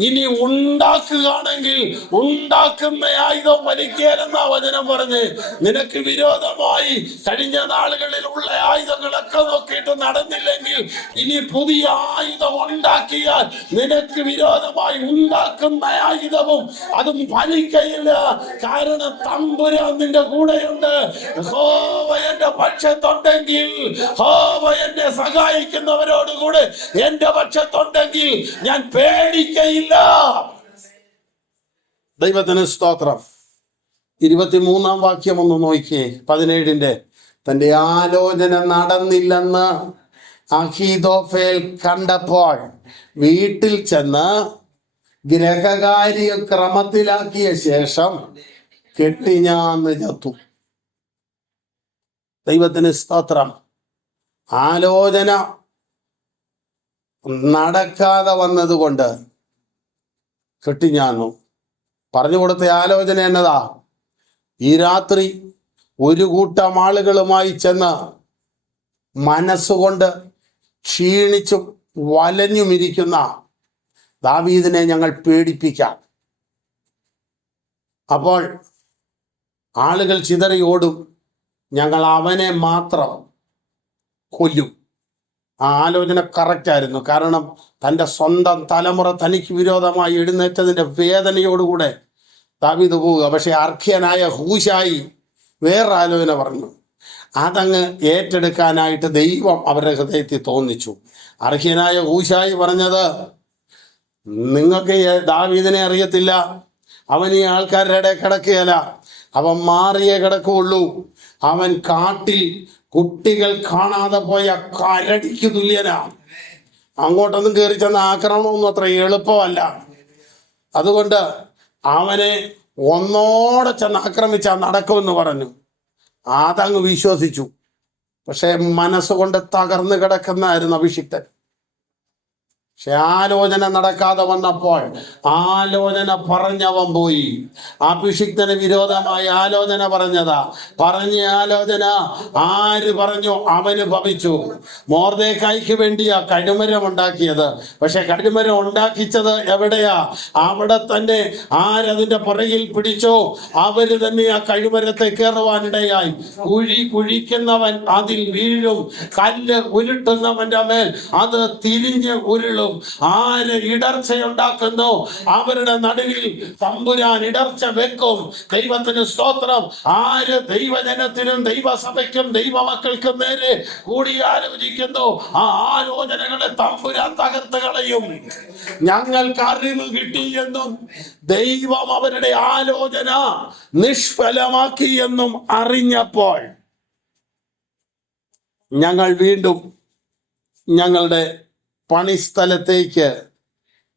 ഇനി ഉണ്ടാക്കുകയാണെങ്കിൽ ഉണ്ടാക്കുന്ന ആയുധം ഫലിക്കുകയില്ലെന്നാ വചനം പറഞ്ഞ്. നിനക്ക് വിരോധമായി കഴിഞ്ഞ നാളുകളിൽ ഉള്ള ആയുധങ്ങളൊക്കെ നോക്കിയിട്ട് നടന്നില്ലെങ്കിൽ ഇനി പുതിയ ആയുധം ഉണ്ടാക്കിയാൽ നിനക്ക് വിരോധമായി ഉണ്ടാക്കുന്ന ആയുധവും അതും ഫലിക്കയില്ല. കാരണം തമ്പുരാൻ നിന്റെ കൂടെയുണ്ട്. യഹോവ എന്റെ പക്ഷത്തുണ്ടെങ്കിൽ, യഹോവ എന്നെ സഹായിക്കുന്നവരോടുകൂടെ എന്റെ പക്ഷത്തുണ്ടെങ്കിൽ ഞാൻ പേടിക്കയില്ല. ദൈവത്തിന് സ്തോത്രം. 23-ാം വാക്യം ഒന്ന് നോക്കിയേ. 17 തന്റെ ആലോചന നടന്നില്ലെന്ന് അഹീതോഫേൽ കണ്ടപ്പോൾ വീട്ടിൽ ചെന്ന് ഗ്രഹകാര്യ ക്രമത്തിലാക്കിയ ശേഷം കെട്ടിഞ്ഞാന്ന് ചത്തു. ദൈവത്തിന് സ്തോത്രം. ആലോചന നടക്കാതെ വന്നതുകൊണ്ട് കെട്ടിഞ്ഞാന്നു. പറഞ്ഞു കൊടുത്ത ആലോചന എന്നതാ? ഈ രാത്രി ഒരു കൂട്ടം ആളുകളുമായി ചെന്ന് മനസ്സുകൊണ്ട് ക്ഷീണിച്ചും വലഞ്ഞുമിരിക്കുന്ന ദാവീദിനെ ഞങ്ങൾ പേടിപ്പിക്കാം. അപ്പോൾ ആളുകൾ ചിതറി ഓടും. ഞങ്ങൾ അവനെ മാത്രം കൊല്ലും. ആ ആലോചന കറക്റ്റായിരുന്നു. കാരണം തൻ്റെ സ്വന്തം തലമുറ തനിക്ക് വിരോധമായി എഴുന്നേറ്റതിൻ്റെ വേദനയോടുകൂടെ ദാവീദ് പോവുക. പക്ഷെ അർഖ്യനായ ഹൂശായി വേറെ ആലോചന പറഞ്ഞു. അതങ്ങ് ഏറ്റെടുക്കാനായിട്ട് ദൈവം അവരുടെ ഹൃദയത്തിൽ തോന്നിച്ചു. അർഖ്യനായ ഹൂശായി പറഞ്ഞത്, നിങ്ങൾക്ക് ദാവീദിനെ അറിയത്തില്ല, അവൻ ഈ ആൾക്കാരുടെ ഇടയിൽ കിടക്കുകയല്ല, അവൻ മാറിയേ കിടക്കുകയുള്ളൂ. അവൻ കാട്ടിൽ കുട്ടികൾ കാണാതെ പോയ കരടിക്ക് തുല്യനാ. അങ്ങോട്ടൊന്നും കയറി ചെന്ന ആക്രമണമൊന്നും അത്ര എളുപ്പമല്ല. അതുകൊണ്ട് അവനെ ഒന്നോടെ ചെന്ന് ആക്രമിച്ചാൽ നടക്കുമെന്ന് പറഞ്ഞു. അതങ്ങ് വിശ്വസിച്ചു. പക്ഷെ മനസ്സുകൊണ്ട് തകർന്നു കിടക്കുന്നതായിരുന്നു അഭിഷിക്തൻ. പക്ഷെ ആലോചന നടക്കാതെ വന്നപ്പോൾ ആലോചന പറഞ്ഞവൻ പോയി. അഭിഷിക്തന് വിരോധമായി ആലോചന പറഞ്ഞതാ. പറഞ്ഞ ആലോചന ആര് പറഞ്ഞു? അവന് ഭവിച്ചു. മൊർദെഖായിക്ക് വേണ്ടിയാ കഴുമരം ഉണ്ടാക്കിയത്. പക്ഷെ കഴുമരം ഉണ്ടാക്കിച്ചത് എവിടെയാ? അവിടെ തന്നെ ആരതിന്റെ പുറകിൽ പിടിച്ചോ അവര് തന്നെ ആ കഴുമരത്തെ കയറുവാനിടയായി. കുഴി കുഴിക്കുന്നവൻ അതിൽ വീഴും, കല്ല് ഉരുട്ടുന്നവന്റെ മേൽ അത് തിരിഞ്ഞ് ഉരുളും. ആര് ഇടർച്ചയുണ്ടാക്കുന്നു അവരുടെ നടുവിൽ തമ്പുരാൻ ഇടർച്ച വെക്കും. ദൈവത്തിന് സ്തോത്രം. ആര് ദൈവജനത്തിനും ദൈവസഭയ്ക്കും ദൈവമക്കൾക്കും നേരെ കൂടി ആലോചിക്കുന്നു ആ ആലോചനകളെ തമ്പുരാൻ തകർത്ത് കളയും. ഞങ്ങൾക്ക് അറിവ് കിട്ടിയെന്നും ദൈവം അവരുടെ ആലോചന നിഷ്ഫലമാക്കി എന്നും അറിഞ്ഞപ്പോൾ ഞങ്ങൾ വീണ്ടും ഞങ്ങളുടെ പണിസ്ഥലത്തേക്ക്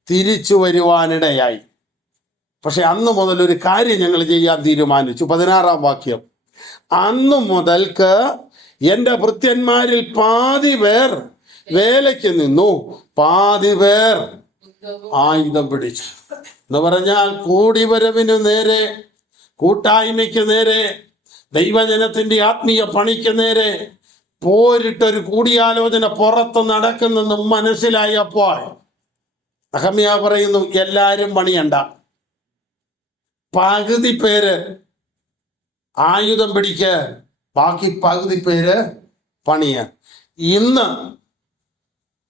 തിരിച്ചു വരുവാനിടയായി. പക്ഷെ അന്ന് മുതൽ ഒരു കാര്യം ഞങ്ങൾ ചെയ്യാൻ തീരുമാനിച്ചു. 16-ാം വാക്യം. അന്നു മുതൽക്ക് എൻ്റെ ഭൃത്യന്മാരിൽ പാതി പേർ വേലയ്ക്ക് നിന്നു, പാതി പേർ ആയുധം പിടിച്ചു. എന്ന് പറഞ്ഞാൽ കൂടിവരവിന് നേരെ, കൂട്ടായ്മയ്ക്ക് നേരെ, ദൈവജനത്തിന്റെ ആത്മീയ പണിക്ക് നേരെ പോരിട്ടൊരു കൂടിയാലോചന പുറത്ത് നടക്കുന്നെന്ന് മനസ്സിലായപ്പോൾ നെഹമ്യാ പറയുന്നു, എല്ലാരും പണിയണ്ട, പകുതി പേര് ആയുധം പിടിക്ക്, ബാക്കി പകുതി പേര് പണിയ.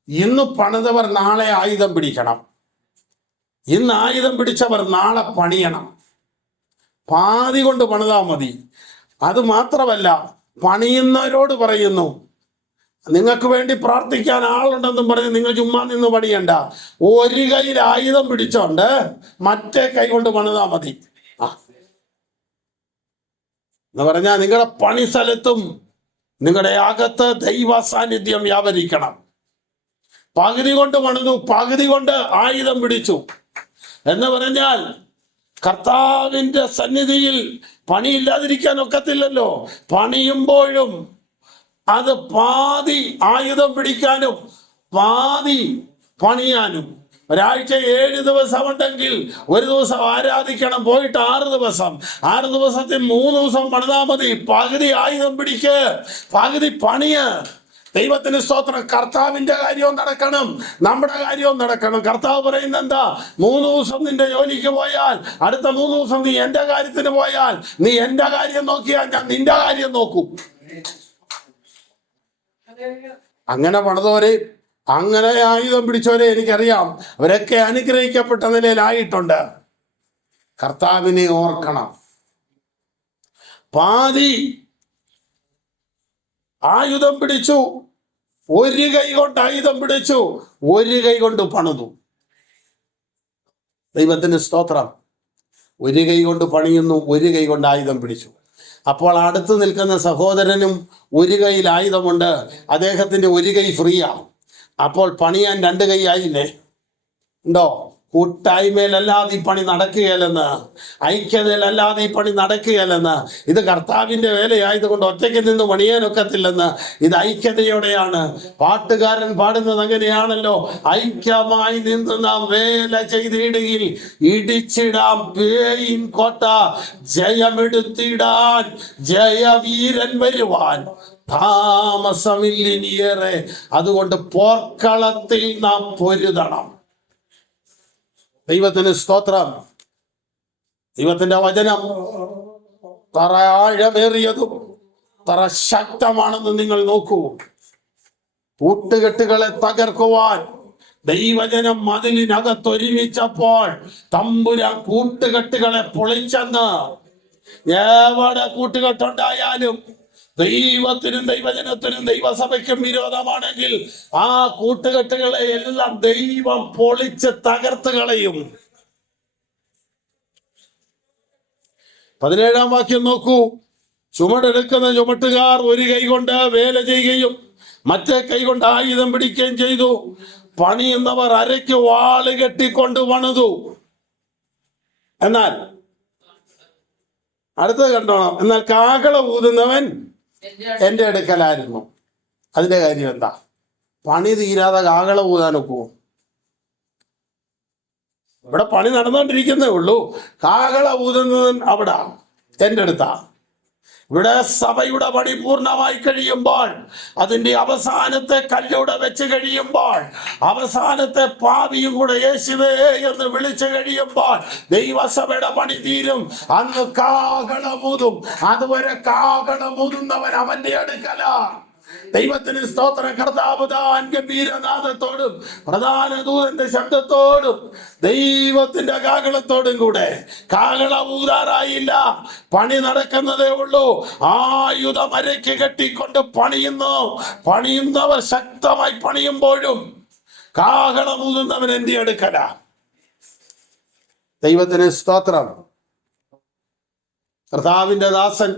ഇന്ന് പണിതവർ നാളെ ആയുധം പിടിക്കണം, ഇന്ന് ആയുധം പിടിച്ചവർ നാളെ പണിയണം. പാതി കൊണ്ട് പണിതാ മതി. അത് മാത്രമല്ല, പണിയുന്നവരോട് പറയുന്നു, നിങ്ങൾക്ക് വേണ്ടി പ്രാർത്ഥിക്കാൻ ആളുണ്ടെന്നും പറഞ്ഞ് നിങ്ങൾ ചുമ്മാ നിന്ന് പണിയണ്ട, ഒരു കയ്യിൽ ആയുധം പിടിച്ചോണ്ട് മറ്റേ കൈ കൊണ്ട് പണിതാ മതി. എന്ന് പറഞ്ഞാൽ നിങ്ങളുടെ പണി സ്ഥലത്തും നിങ്ങളുടെ അകത്ത് ദൈവ സാന്നിധ്യം വ്യാപരിക്കണം. പകുതി കൊണ്ട് പണിതു, പകുതി കൊണ്ട് ആയുധം പിടിച്ചു എന്ന് പറഞ്ഞാൽ കർത്താവിന്റെ സന്നിധിയിൽ പണിയില്ലാതിരിക്കാൻ ഒക്കത്തില്ലല്ലോ. പണിയുമ്പോഴും അത് പാതി ആയുധം പിടിക്കാനും പാതി പണിയാനും. ഒരാഴ്ച 7 ദിവസം ഉണ്ടെങ്കിൽ ഒരു ദിവസം ആരാധിക്കണം, പോയിട്ട് 6 ദിവസം, 6 ദിവസത്തിൽ 3 ദിവസം പണിതാൽ മതി. പകുതി ആയുധം പിടിക്ക്, പകുതി പണിയ്. ദൈവത്തിന് സ്തോത്രം. കർത്താവിന്റെ കാര്യവും നടക്കണം, നമ്മുടെ കാര്യവും നടക്കണം. കർത്താവ് പറയുന്നത് എന്താ? 3 ദിവസം നിന്റെ ജോലിക്ക് പോയാൽ അടുത്ത 3 ദിവസം നീ എന്റെ കാര്യത്തിന് പോയാൽ, നീ എന്റെ കാര്യം നോക്കിയാൽ ഞാൻ നിന്റെ കാര്യം നോക്കും. അങ്ങനെ പണിതവരെ, അങ്ങനെ ആയുധം പിടിച്ചവരെ എനിക്കറിയാം. അവരൊക്കെ അനുഗ്രഹിക്കപ്പെട്ട നിലയിലായിട്ടുണ്ട്. കർത്താവിനെ ഓർക്കണം. പാതി ആയുധം പിടിച്ചു, ഒരു കൈ കൊണ്ട് ആയുധം പിടിച്ചു, ഒരു കൈ കൊണ്ട് പണിതു. ദൈവത്തിന് സ്തോത്രം. ഒരു കൈ കൊണ്ട് പണിയുന്നു, ഒരു കൈ കൊണ്ട് ആയുധം പിടിച്ചു. അപ്പോൾ അടുത്ത് നിൽക്കുന്ന സഹോദരനും ഒരു കൈയിൽ ആയുധമുണ്ട്, അദ്ദേഹത്തിന്റെ ഒരു കൈ ഫ്രീയാ. അപ്പോൾ പണിയാൻ 2 കൈ ആയില്ലേ? ഉണ്ടോ? കൂട്ടായ്മയിലല്ലാതെ ഈ പണി നടക്കുകയല്ലെന്ന്, ഐക്യതയിലല്ലാതെ ഈ പണി നടക്കുകയല്ലെന്ന്. ഇത് കർത്താവിന്റെ വേലയായതുകൊണ്ട് ഒറ്റയ്ക്ക് നിന്ന് പണിയാനൊക്കത്തില്ലെന്ന്. ഇത് ഐക്യതയോടെയാണ്. പാട്ടുകാരൻ പാടുന്നത് അങ്ങനെയാണല്ലോ, ഐക്യമായി നിന്ന് നാം വേല ചെയ്തിടുകിൽ ഇടിച്ചിടാം പേയിൻ കോട്ട, ജയമെടുത്തിടാൻ ജയവീരൻ വരുവാൻ താമസമില്ലിനിയേറെ. അതുകൊണ്ട് പോർക്കളത്തിൽ നാം പൊരുതണം. ദൈവത്തിന് സ്തോത്രം. ദൈവത്തിന്റെ വചനം തറ ആഴമേറിയതും തറ ശക്തമാണെന്ന് നിങ്ങൾ നോക്കൂ. കൂട്ടുകെട്ടുകളെ തകർക്കുവാൻ ദൈവജനം മതിലിനകത്തൊരുമിച്ചപ്പോൾ തമ്പുരാൻ കൂട്ടുകെട്ടുകളെ പൊളിച്ചെന്ന്. എവിടെ കൂട്ടുകെട്ടുണ്ടായാലും ദൈവത്തിനും ദൈവജനത്തിനും ദൈവസഭയ്ക്കും വിരോധമാണെങ്കിൽ ആ കൂട്ടുകെട്ടുകളെ എല്ലാം ദൈവം പൊളിച്ച് തകർത്ത് കളയും. 17-ാം വാക്യം നോക്കൂ. ചുമടെടുക്കുന്ന ചുമട്ടുകാർ ഒരു കൈ കൊണ്ട് വേല ചെയ്യുകയും മറ്റേ കൈ കൊണ്ട് ആയുധം പിടിക്കുകയും ചെയ്തു. പണിയുന്നവർ അരയ്ക്ക് വാള് കെട്ടിക്കൊണ്ട് പണിതു. എന്നാൽ അടുത്തത് കണ്ടോണം. എന്നാൽ കാഹള ഊതുന്നവൻ എന്റെ അടുക്കലായിരുന്നു. അതിന്റെ കാര്യം എന്താ? പണി തീരാതെ കാഹള ഊതാനൊക്കുവോ? ഇവിടെ പണി നടന്നുകൊണ്ടിരിക്കുന്നേ ഉള്ളൂ. കാഹള ഊതുന്നവൻ അവിടെ എന്റെ അടുത്താ. ഇവിടെ സഭയുടെ പണി പൂർണ്ണമായി കഴിയുമ്പോൾ, അതിന്റെ അവസാനത്തെ കല്ലൂടെ വെച്ച് കഴിയുമ്പോൾ, അവസാനത്തെ പാവിയും കൂടെ യേശുവേ എന്ന് വിളിച്ചു കഴിയുമ്പോൾ ദൈവസഭയുടെ പണി തീരും. അന്ന് കാഹളമൂതും. അതുവരെ കാഹളമൂതുന്നവൻ അവന്റെ അടുക്കല. ദൈവത്തിന് സ്തോത്രം. കർത്താവ് താൻ ഗംഭീരനാദത്തോടും പ്രധാന ദൂതന്റെ ശബ്ദത്തോടും ദൈവത്തിന്റെ കാഹളത്തോടും കൂടെ. കാഹള ഊതാറായില്ല, പണി നടക്കുന്നതേ ഉള്ളൂ. ആയുധം അരയ്ക്ക് കെട്ടിക്കൊണ്ട് പണിയുന്നു. പണിയുന്നവർ ശക്തമായി പണിയുമ്പോഴും കാഹളം ഊതുന്നവൻ എന്റെ അടുക്കല. ദൈവത്തിന് സ്തോത്രം. കർത്താവിന്റെ ദാസൻ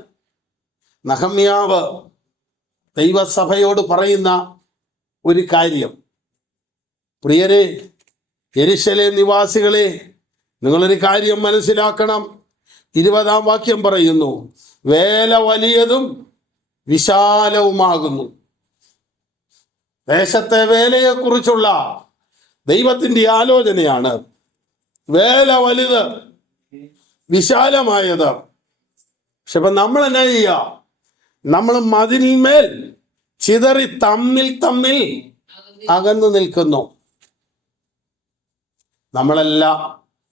നെഹമ്യാവ് ദൈവസഭയോട് പറയുന്ന ഒരു കാര്യം, പ്രിയരെ, യെരുശലേം നിവാസികളെ, നിങ്ങളൊരു കാര്യം മനസ്സിലാക്കണം. 20-ാം വാക്യം പറയുന്നു, വേല വലിയതും വിശാലവുമാകുന്നു. ദേശത്തെ വേലയെക്കുറിച്ചുള്ള ദൈവത്തിൻ്റെ ആലോചനയാണ്. വേല വലുത്, വിശാലമായത്. പക്ഷെ ഇപ്പൊ നമ്മൾ എന്നാ ചെയ്യുക? നമ്മൾ മതിലിന്മേൽ ചിതറി തമ്മിൽ അകന്നു നിൽക്കുന്നു. നമ്മളെല്ലാം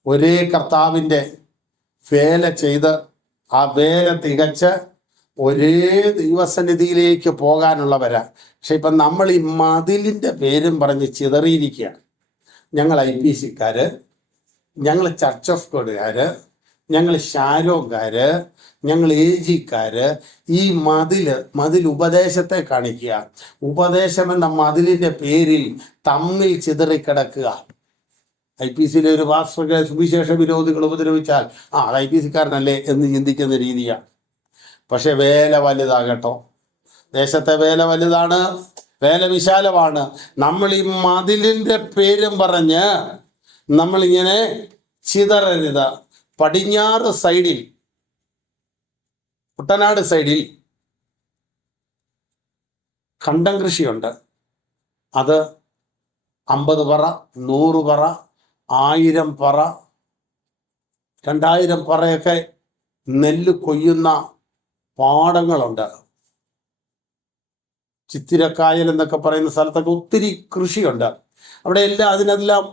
ഒരേ കർത്താവിൻ്റെ വേല ചെയ്ത് ആ വേല തികച്ച് ഒരേ ദൈവസന്നിധിയിലേക്ക് പോകാനുള്ളവരാ. പക്ഷെ ഇപ്പം നമ്മൾ ഈ മതിലിൻ്റെ പേരും പറഞ്ഞ് ചിതറിയിരിക്കുകയാണ്. ഞങ്ങൾ IPC-ക്കാര്, ഞങ്ങൾ ചർച്ച് ഓഫ് ഗോഡുകാര്, ഞങ്ങൾ ഷാരോക്കാര്, ഞങ്ങൾ AG-ക്കാര്. ഈ മതിൽ ഉപദേശത്തെ കാണിക്കുക. ഉപദേശം എന്ന മതിലിൻ്റെ പേരിൽ തമ്മിൽ ചിതറിക്കിടക്കുക. IPC-യിലെ ഒരു പാസ്റ്റർക്ക് സുവിശേഷ വിരോധികൾ ഉപദ്രവിച്ചാൽ അത് IPC-ക്കാരനല്ലേ എന്ന് ചിന്തിക്കുന്ന രീതിയാണ്. പക്ഷെ വേല വലുതാകട്ടോ. ദേശത്തെ വേല വലുതാണ്, വേല വിശാലമാണ്. നമ്മൾ ഈ മതിലിൻ്റെ പേരും പറഞ്ഞ് നമ്മളിങ്ങനെ ചിതറരുത്. പടിഞ്ഞാറ് സൈഡിൽ, കുട്ടനാട് സൈഡിൽ കണ്ടം കൃഷിയുണ്ട്. അത് 50 പറ, 100 പറ, 1000 പറ, 2000 പറയൊക്കെ നെല്ല് കൊയ്യുന്ന പാടങ്ങളുണ്ട്. ചിത്തിരക്കായൽ എന്നൊക്കെ പറയുന്ന സ്ഥലത്തൊക്കെ ഒത്തിരി കൃഷിയുണ്ട്. അവിടെ അതിനെല്ലാം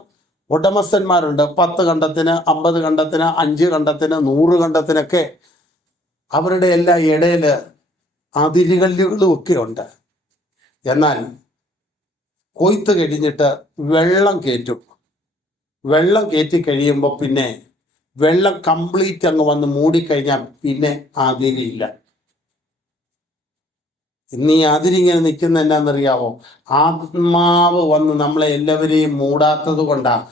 ഉടമസ്ഥന്മാരുണ്ട്. 10 കണ്ടത്തിന്, 50 കണ്ടത്തിന്, 5 കണ്ടത്തിന്, 100 കണ്ടത്തിനൊക്കെ അവരുടെ എല്ലാ ഇടയിൽ അതിരുകല്ലുകളും ഒക്കെ ഉണ്ട്. എന്നാൽ കൊയ്ത്ത് കഴിഞ്ഞിട്ട് വെള്ളം കയറ്റും. വെള്ളം കയറ്റി കഴിയുമ്പോൾ പിന്നെ വെള്ളം കംപ്ലീറ്റ് അങ്ങ് വന്ന് മൂടിക്കഴിഞ്ഞാൽ പിന്നെ അതിരില്ല. ഇന്ന് ഈ അതിരിങ്ങനെ നിൽക്കുന്ന എന്നാന്നറിയാവോ? ആത്മാവ് വന്ന് നമ്മളെ എല്ലാവരെയും മൂടാത്തത് കൊണ്ടാണ്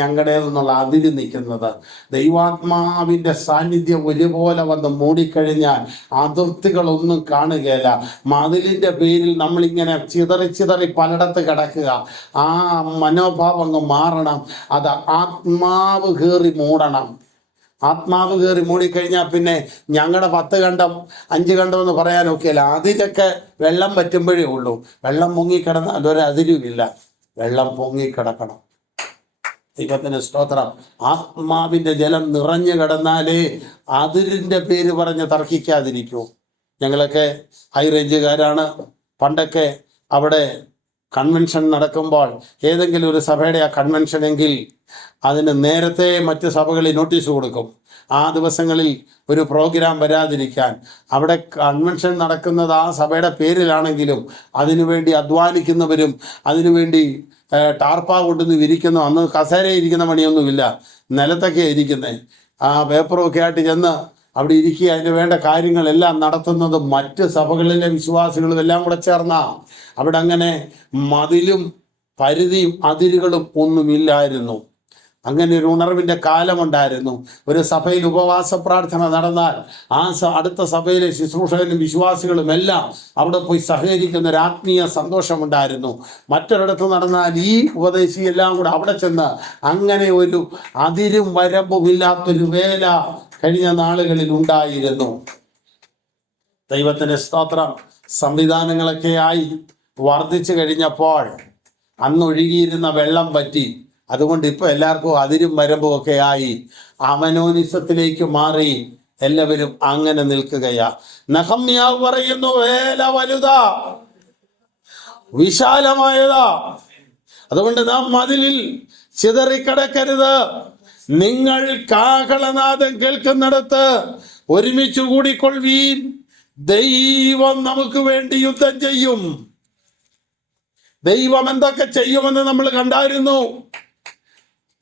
ഞങ്ങളുടേതെന്നുള്ള അതിര് നിൽക്കുന്നത്. ദൈവാത്മാവിൻ്റെ സാന്നിധ്യം ഒരുപോലെ വന്ന് മൂടിക്കഴിഞ്ഞാൽ അതിർത്തികളൊന്നും കാണുകയില്ല. മതിലിൻ്റെ പേരിൽ നമ്മളിങ്ങനെ ചിതറി പലയിടത്ത് കിടക്കുക. ആ മനോഭാവം അങ്ങ് മാറണം. അത് ആത്മാവ് കയറി മൂടണം. ആത്മാവ് കയറി മൂടിക്കഴിഞ്ഞാൽ പിന്നെ ഞങ്ങളുടെ 10 കണ്ടം 5 കണ്ടം എന്ന് പറയാനൊക്കെയല്ല. അതിലൊക്കെ വെള്ളം പറ്റുമ്പോഴേ ഉള്ളൂ. വെള്ളം പൊങ്ങിക്കിടന്നാൽ ഒരതിരുമില്ല. വെള്ളം പൊങ്ങിക്കിടക്കണം. ദൈവത്തിന് സ്തോത്രം. ആത്മാവിൻ്റെ ജലം നിറഞ്ഞു കിടന്നാലേ അതിരിൻ്റെ പേര് പറഞ്ഞ് തർക്കിക്കാതിരിക്കൂ. ഞങ്ങളൊക്കെ ഹൈ റേഞ്ചുകാരാണ്. പണ്ടൊക്കെ അവിടെ കൺവെൻഷൻ നടക്കുമ്പോൾ ഏതെങ്കിലും ഒരു സഭയുടെ ആ കൺവെൻഷനെങ്കിൽ അതിന് നേരത്തെ മറ്റ് സഭകളിൽ നോട്ടീസ് കൊടുക്കും. ആ ദിവസങ്ങളിൽ ഒരു പ്രോഗ്രാം വരാതിരിക്കാൻ. അവിടെ കൺവെൻഷൻ നടക്കുന്നത് ആ സഭയുടെ പേരിലാണെങ്കിലും അതിനുവേണ്ടി അധ്വാനിക്കുന്നവരും അതിനുവേണ്ടി ടാർപ്പ കൊണ്ടുവന്ന് വിരിക്കുന്നു. അന്ന് കസേരയിൽ ഇരിക്കുന്ന പണിയൊന്നുമില്ല, നിലത്തൊക്കെ ഇരിക്കുന്നത്. ആ പേപ്പറൊക്കെ ആയിട്ട് ചെന്ന് അവിടെ ഇരിക്കുക. അതിന് വേണ്ട കാര്യങ്ങളെല്ലാം നടത്തുന്നത് മറ്റ് സഭകളിലെ വിശ്വാസികളും എല്ലാം കൂടെ ചേർന്ന. അവിടെ അങ്ങനെ മതിലും പരിധിയും അതിരുകളും ഒന്നുമില്ലായിരുന്നു. അങ്ങനെ ഒരു ഉണർവിൻ്റെ കാലമുണ്ടായിരുന്നു. ഒരു സഭയിൽ ഉപവാസ പ്രാർത്ഥന നടന്നാൽ ആ അടുത്ത സഭയിലെ ശുശ്രൂഷകരും വിശ്വാസികളും എല്ലാം അവിടെ പോയി സഹകരിക്കുന്ന ഒരു ആത്മീയ സന്തോഷമുണ്ടായിരുന്നു. മറ്റൊരിടത്ത് നടന്നാൽ ഈ ഉപദേശി എല്ലാം കൂടെ അവിടെ ചെന്ന് അങ്ങനെ ഒരു അതിരും വരമ്പും ഇല്ലാത്തൊരു വേല കഴിഞ്ഞ നാളുകളിൽ ഉണ്ടായിരുന്നു. ദൈവത്തിന് സ്തോത്രം. സംവിധാനങ്ങളൊക്കെയായി വർദ്ധിച്ചു കഴിഞ്ഞപ്പോൾ അന്നൊഴുകിയിരുന്ന വെള്ളം പറ്റി. അതുകൊണ്ട് ഇപ്പോൾ എല്ലാവർക്കും അതിരും വരമ്പും ഒക്കെ ആയി അമനോനിസത്തിലേക്ക് മാറി എല്ലാവരും അങ്ങനെ നിൽക്കുകയാ. നെഹമ്യാവ് പറയുന്നു, വേല വലുതാ, വിശാലമായതാ. അതുകൊണ്ട് നാം മതിലിൽ ചിതറിക്കിടക്കരുത്. നിങ്ങൾ കാഹളനാദം കേൾക്കുന്നിടത്ത് ഒരുമിച്ച് കൂടിക്കൊള്ളുവീൻ. ദൈവം നമുക്ക് വേണ്ടി യുദ്ധം ചെയ്യും. ദൈവം എന്തൊക്കെ ചെയ്യുമെന്ന് നമ്മൾ കണ്ടായിരുന്നു.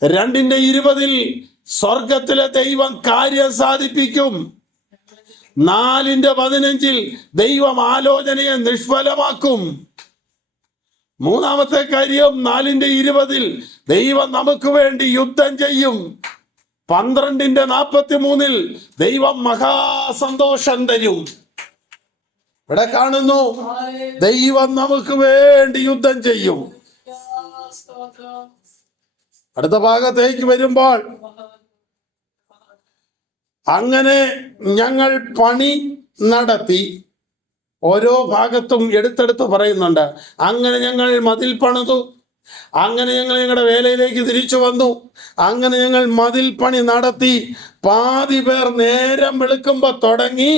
2:20 സ്വർഗത്തിലെ ദൈവം കാര്യം സാധിപ്പിക്കും. 4:15 ദൈവം ആലോചനയെ നിഷ്ഫലമാക്കും. മൂന്നാമത്തെ കാര്യം 4:20 ദൈവം നമുക്ക് വേണ്ടി യുദ്ധം ചെയ്യും. 12:43 ദൈവം മഹാസന്തോഷം തരും. ഇവിടെ കാണുന്നു, ദൈവം നമുക്ക് വേണ്ടി യുദ്ധം ചെയ്യും. അടുത്ത ഭാഗത്തേക്ക് വരുമ്പോൾ അങ്ങനെ ഞങ്ങൾ പണി നടത്തി. ഓരോ ഭാഗത്തും എടുത്തെടുത്ത് പറയുന്നുണ്ട്. അങ്ങനെ ഞങ്ങൾ മതിൽ പണിതു, അങ്ങനെ ഞങ്ങൾ ഞങ്ങളുടെ വേലയിലേക്ക് തിരിച്ചു വന്നു, അങ്ങനെ ഞങ്ങൾ മതിൽ പണി നടത്തി. പാതി പേർ നേരം വെളുക്കുമ്പോൾ തുടങ്ങി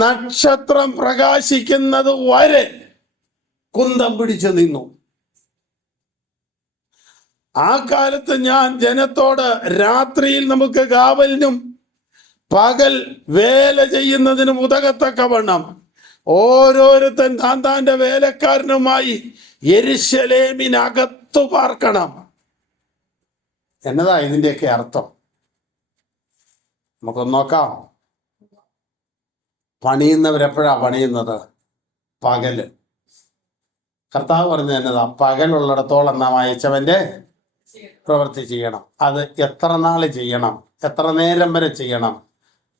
നക്ഷത്രം പ്രകാശിക്കുന്നത് വരെ കുന്തം പിടിച്ചു നിന്നു. ആ കാലത്ത് ഞാൻ ജനത്തോട്, രാത്രിയിൽ നമുക്ക് കാവലിനും പകൽ വേല ചെയ്യുന്നതിനും ഉതകത്തക്കവണ്ണം ഓരോരുത്തൻ താന്താന്റെ വേലക്കാരനുമായി യെരൂശലേമിനകത്തു പാർക്കണം. എന്നതാ ഇതിന്റെയൊക്കെ അർത്ഥം? നമുക്കൊന്ന് നോക്കാം. പണിയുന്നവരെപ്പോഴാ പണിയുന്നത്? പകല്. കർത്താവ് പറഞ്ഞത് എന്നതാ? പകലുള്ളിടത്തോളം നാം അയച്ചവന്റെ പ്രവൃത്തി ചെയ്യണം. അത് എത്ര നാള് ചെയ്യണം? എത്ര നേരം വരെ ചെയ്യണം?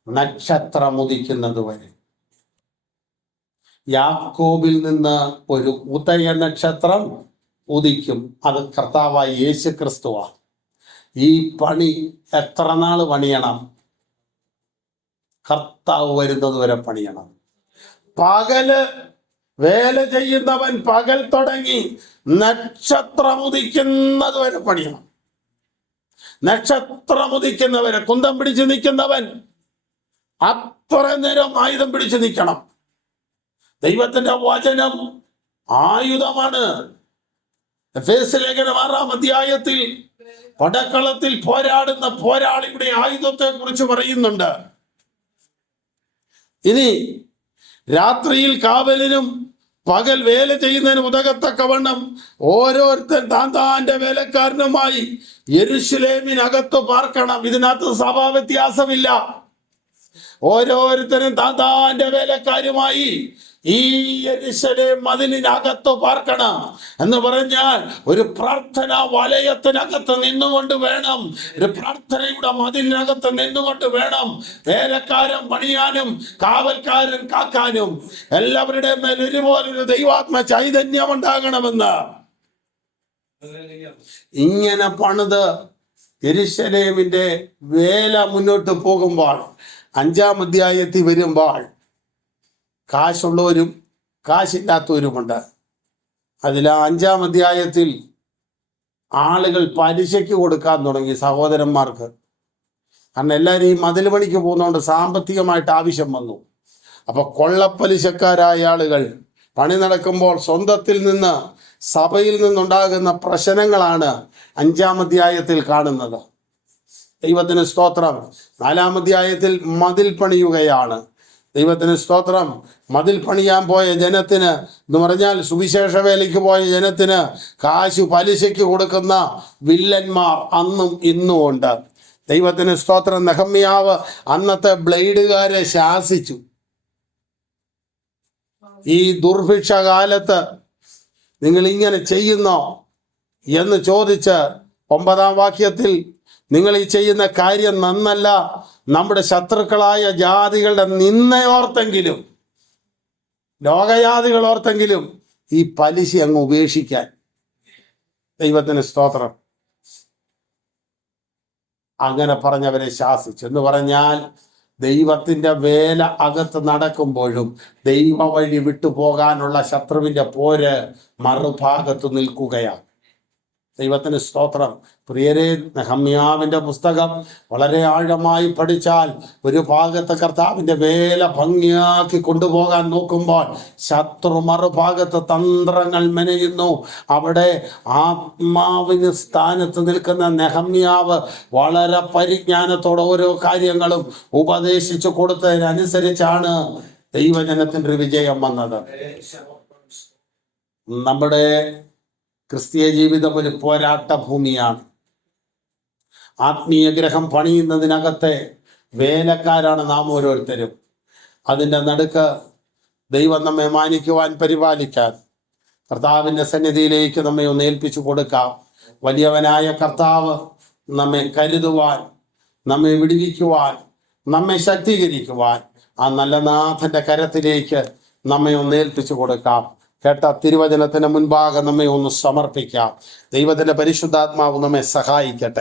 നക്ഷത്രം ഉദിക്കുന്നത് വരെ. യാക്കോബിൽ നിന്ന് ഒരു ഉദയ നക്ഷത്രം ഉദിക്കും. അത് കർത്താവായ യേശു ക്രിസ്തുവാണ്. ഈ പണി എത്ര നാൾ പണിയണം? കർത്താവ് വരുന്നത് വരെ പണിയണം. പകല് വേല ചെയ്യുന്നവൻ പകൽ തുടങ്ങി നക്ഷത്രം ഉദിക്കുന്നത് വരെ പണിയണം. നക്ഷത്രം ഉദിക്കുന്നവരെ, കുന്തം പിടിച്ച് നിൽക്കുന്നവൻ അത്ര നേരം ആയുധം പിടിച്ച് നിൽക്കണം. ദൈവത്തിന്റെ വചനം ആയുധമാണ്. എഫേസ്യ ലേഖനം 6-ാം അധ്യായത്തിൽ പടക്കളത്തിൽ പോരാടുന്ന പോരാളിയുടെ ആയുധത്തെ കുറിച്ച് പറയുന്നുണ്ട്. ഇനി രാത്രിയിൽ കാവലിനും പകൽ വേല ചെയ്യുന്നതിന് ഉതകത്തക്കവണ്ണം ഓരോരുത്തൻ താന്താന്റെ വേലക്കാരനുമായി യെരൂശലേമിനകത്ത് പാർക്കണം. ഇതിനകത്ത് സഭാ വ്യത്യാസമില്ല. ഓരോരുത്തരും താന്താന്റെ വേലക്കാരുമായി ഈ യെരൂശലേം മതിലിനകത്ത് പാർക്കണം. എന്ന് പറഞ്ഞാൽ ഒരു പ്രാർത്ഥന വലയത്തിനകത്ത് നിന്നുകൊണ്ട് വേണം, ഒരു പ്രാർത്ഥനയുടെ മതിലിനകത്ത് നിന്നുകൊണ്ട് വേണം വേലക്കാരൻ പണിയാനും കാവൽക്കാരൻ കാക്കാനും. എല്ലാവരുടെയും മേൽ ഒരുപോലൊരു ദൈവാത്മ ചൈതന്യം ഉണ്ടാകണമെന്ന് ഇങ്ങനെ പണിത് യെരൂശലേമിന്റെ വേല മുന്നോട്ട് പോകുമ്പോൾ 5-ാം അധ്യായത്തിൽ വരുമ്പോൾ കാശുള്ളവരും കാശില്ലാത്തവരുമുണ്ട്. അതിൽ 5-ാം അധ്യായത്തിൽ ആളുകൾ പലിശയ്ക്ക് കൊടുക്കാൻ തുടങ്ങി സഹോദരന്മാർക്ക്. കാരണം എല്ലാവരും ഈ മതിൽ പണിക്ക് പോകുന്നതുകൊണ്ട് സാമ്പത്തികമായിട്ട് ആവശ്യം വന്നു. അപ്പൊ കൊള്ളപ്പലിശക്കാരായ ആളുകൾ പണി നടക്കുമ്പോൾ സ്വന്തത്തിൽ നിന്ന്, സഭയിൽ നിന്നുണ്ടാകുന്ന പ്രശ്നങ്ങളാണ് 5-ാം അധ്യായത്തിൽ കാണുന്നത്. ദൈവത്തിന് സ്തോത്രം. 4-ാം അധ്യായത്തിൽ മതിൽ പണിയുകയാണ്. ദൈവത്തിന് സ്തോത്രം. മതിൽ പണിയാൻ പോയ ജനത്തിന്, എന്ന് പറഞ്ഞാൽ സുവിശേഷ വേലയ്ക്ക് പോയ ജനത്തിന് കാശ് പലിശയ്ക്ക് കൊടുക്കുന്ന വില്ലന്മാർ അന്നും ഇന്നും ഉണ്ട്. ദൈവത്തിന് സ്തോത്രം. നെഹമ്യാവ് അന്നത്തെ ബ്ലേഡുകാരെ ശാസിച്ചു. ഈ ദുർഭിക്ഷ കാലത്ത് നിങ്ങൾ ഇങ്ങനെ ചെയ്യുന്നോ എന്ന് ചോദിച്ച് 9-ാം വാക്യത്തിൽ, നിങ്ങൾ ഈ ചെയ്യുന്ന കാര്യം നന്നല്ല, നമ്മുടെ ശത്രുക്കളായ ജാതികളുടെ നിന്നയോർത്തെങ്കിലും, ലോകജാതികൾ ഓർത്തെങ്കിലും ഈ പലിശ അങ്ങ് ഉപേക്ഷിക്കാൻ. ദൈവത്തിന് സ്തോത്രം. അങ്ങനെ പറഞ്ഞവരെ ശാസിച്ചു. എന്ന് പറഞ്ഞാൽ ദൈവത്തിന്റെ വേല അകത്ത് നടക്കുമ്പോഴും ദൈവ വഴി വിട്ടുപോകാനുള്ള ശത്രുവിന്റെ പോര് മറുഭാഗത്ത് നിൽക്കുകയാണ്. ദൈവത്തിന് സ്തോത്രം. പ്രിയരെ, നെഹമ്യാവിന്റെ പുസ്തകം വളരെ ആഴമായി പഠിച്ചാൽ ഒരു ഭാഗത്ത് കർത്താവിന്റെ വേല ഭംഗിയാക്കി കൊണ്ടുപോകാൻ നോക്കുമ്പോൾ ശത്രു മറുഭാഗത്ത് തന്ത്രങ്ങൾ മെനയുന്നു. അവിടെ ആത്മാവിന് സ്ഥാനത്ത് നിൽക്കുന്ന നെഹമ്യാവ് വളരെ പരിജ്ഞാനത്തോടെ ഓരോ കാര്യങ്ങളും ഉപദേശിച്ചു കൊടുത്തതിനനുസരിച്ചാണ് ദൈവജനത്തിന്റെ ഒരു വിജയം വന്നത്. നമ്മുടെ ക്രിസ്തീയ ജീവിതം ഒരു പോരാട്ട ഭൂമിയാണ്. ആത്മീയ ഗ്രഹം പണിയുന്നതിനകത്തെ വേലക്കാരാണ് നാം ഓരോരുത്തരും. അതിൻ്റെ നടുക്ക് ദൈവം നമ്മെ മാനിക്കുവാൻ, പരിപാലിക്കാൻ കർത്താവിൻ്റെ സന്നിധിയിലേക്ക് നമ്മെ ഒന്ന് ഏൽപ്പിച്ചു കൊടുക്കാം. വലിയവനായ കർത്താവ് നമ്മെ കരുതുവാൻ, നമ്മെ വിടുവിക്കുവാൻ, നമ്മെ ശക്തീകരിക്കുവാൻ ആ നല്ല നാഥന്റെ കരത്തിലേക്ക് നമ്മെ ഒന്ന് ഏൽപ്പിച്ചു കൊടുക്കാം. കേട്ട തിരുവചനത്തിന് മുൻപാകെ നമ്മെ ഒന്ന് സമർപ്പിക്കാം. ദൈവത്തിൻ്റെ പരിശുദ്ധാത്മാവ് നമ്മെ സഹായിക്കട്ടെ.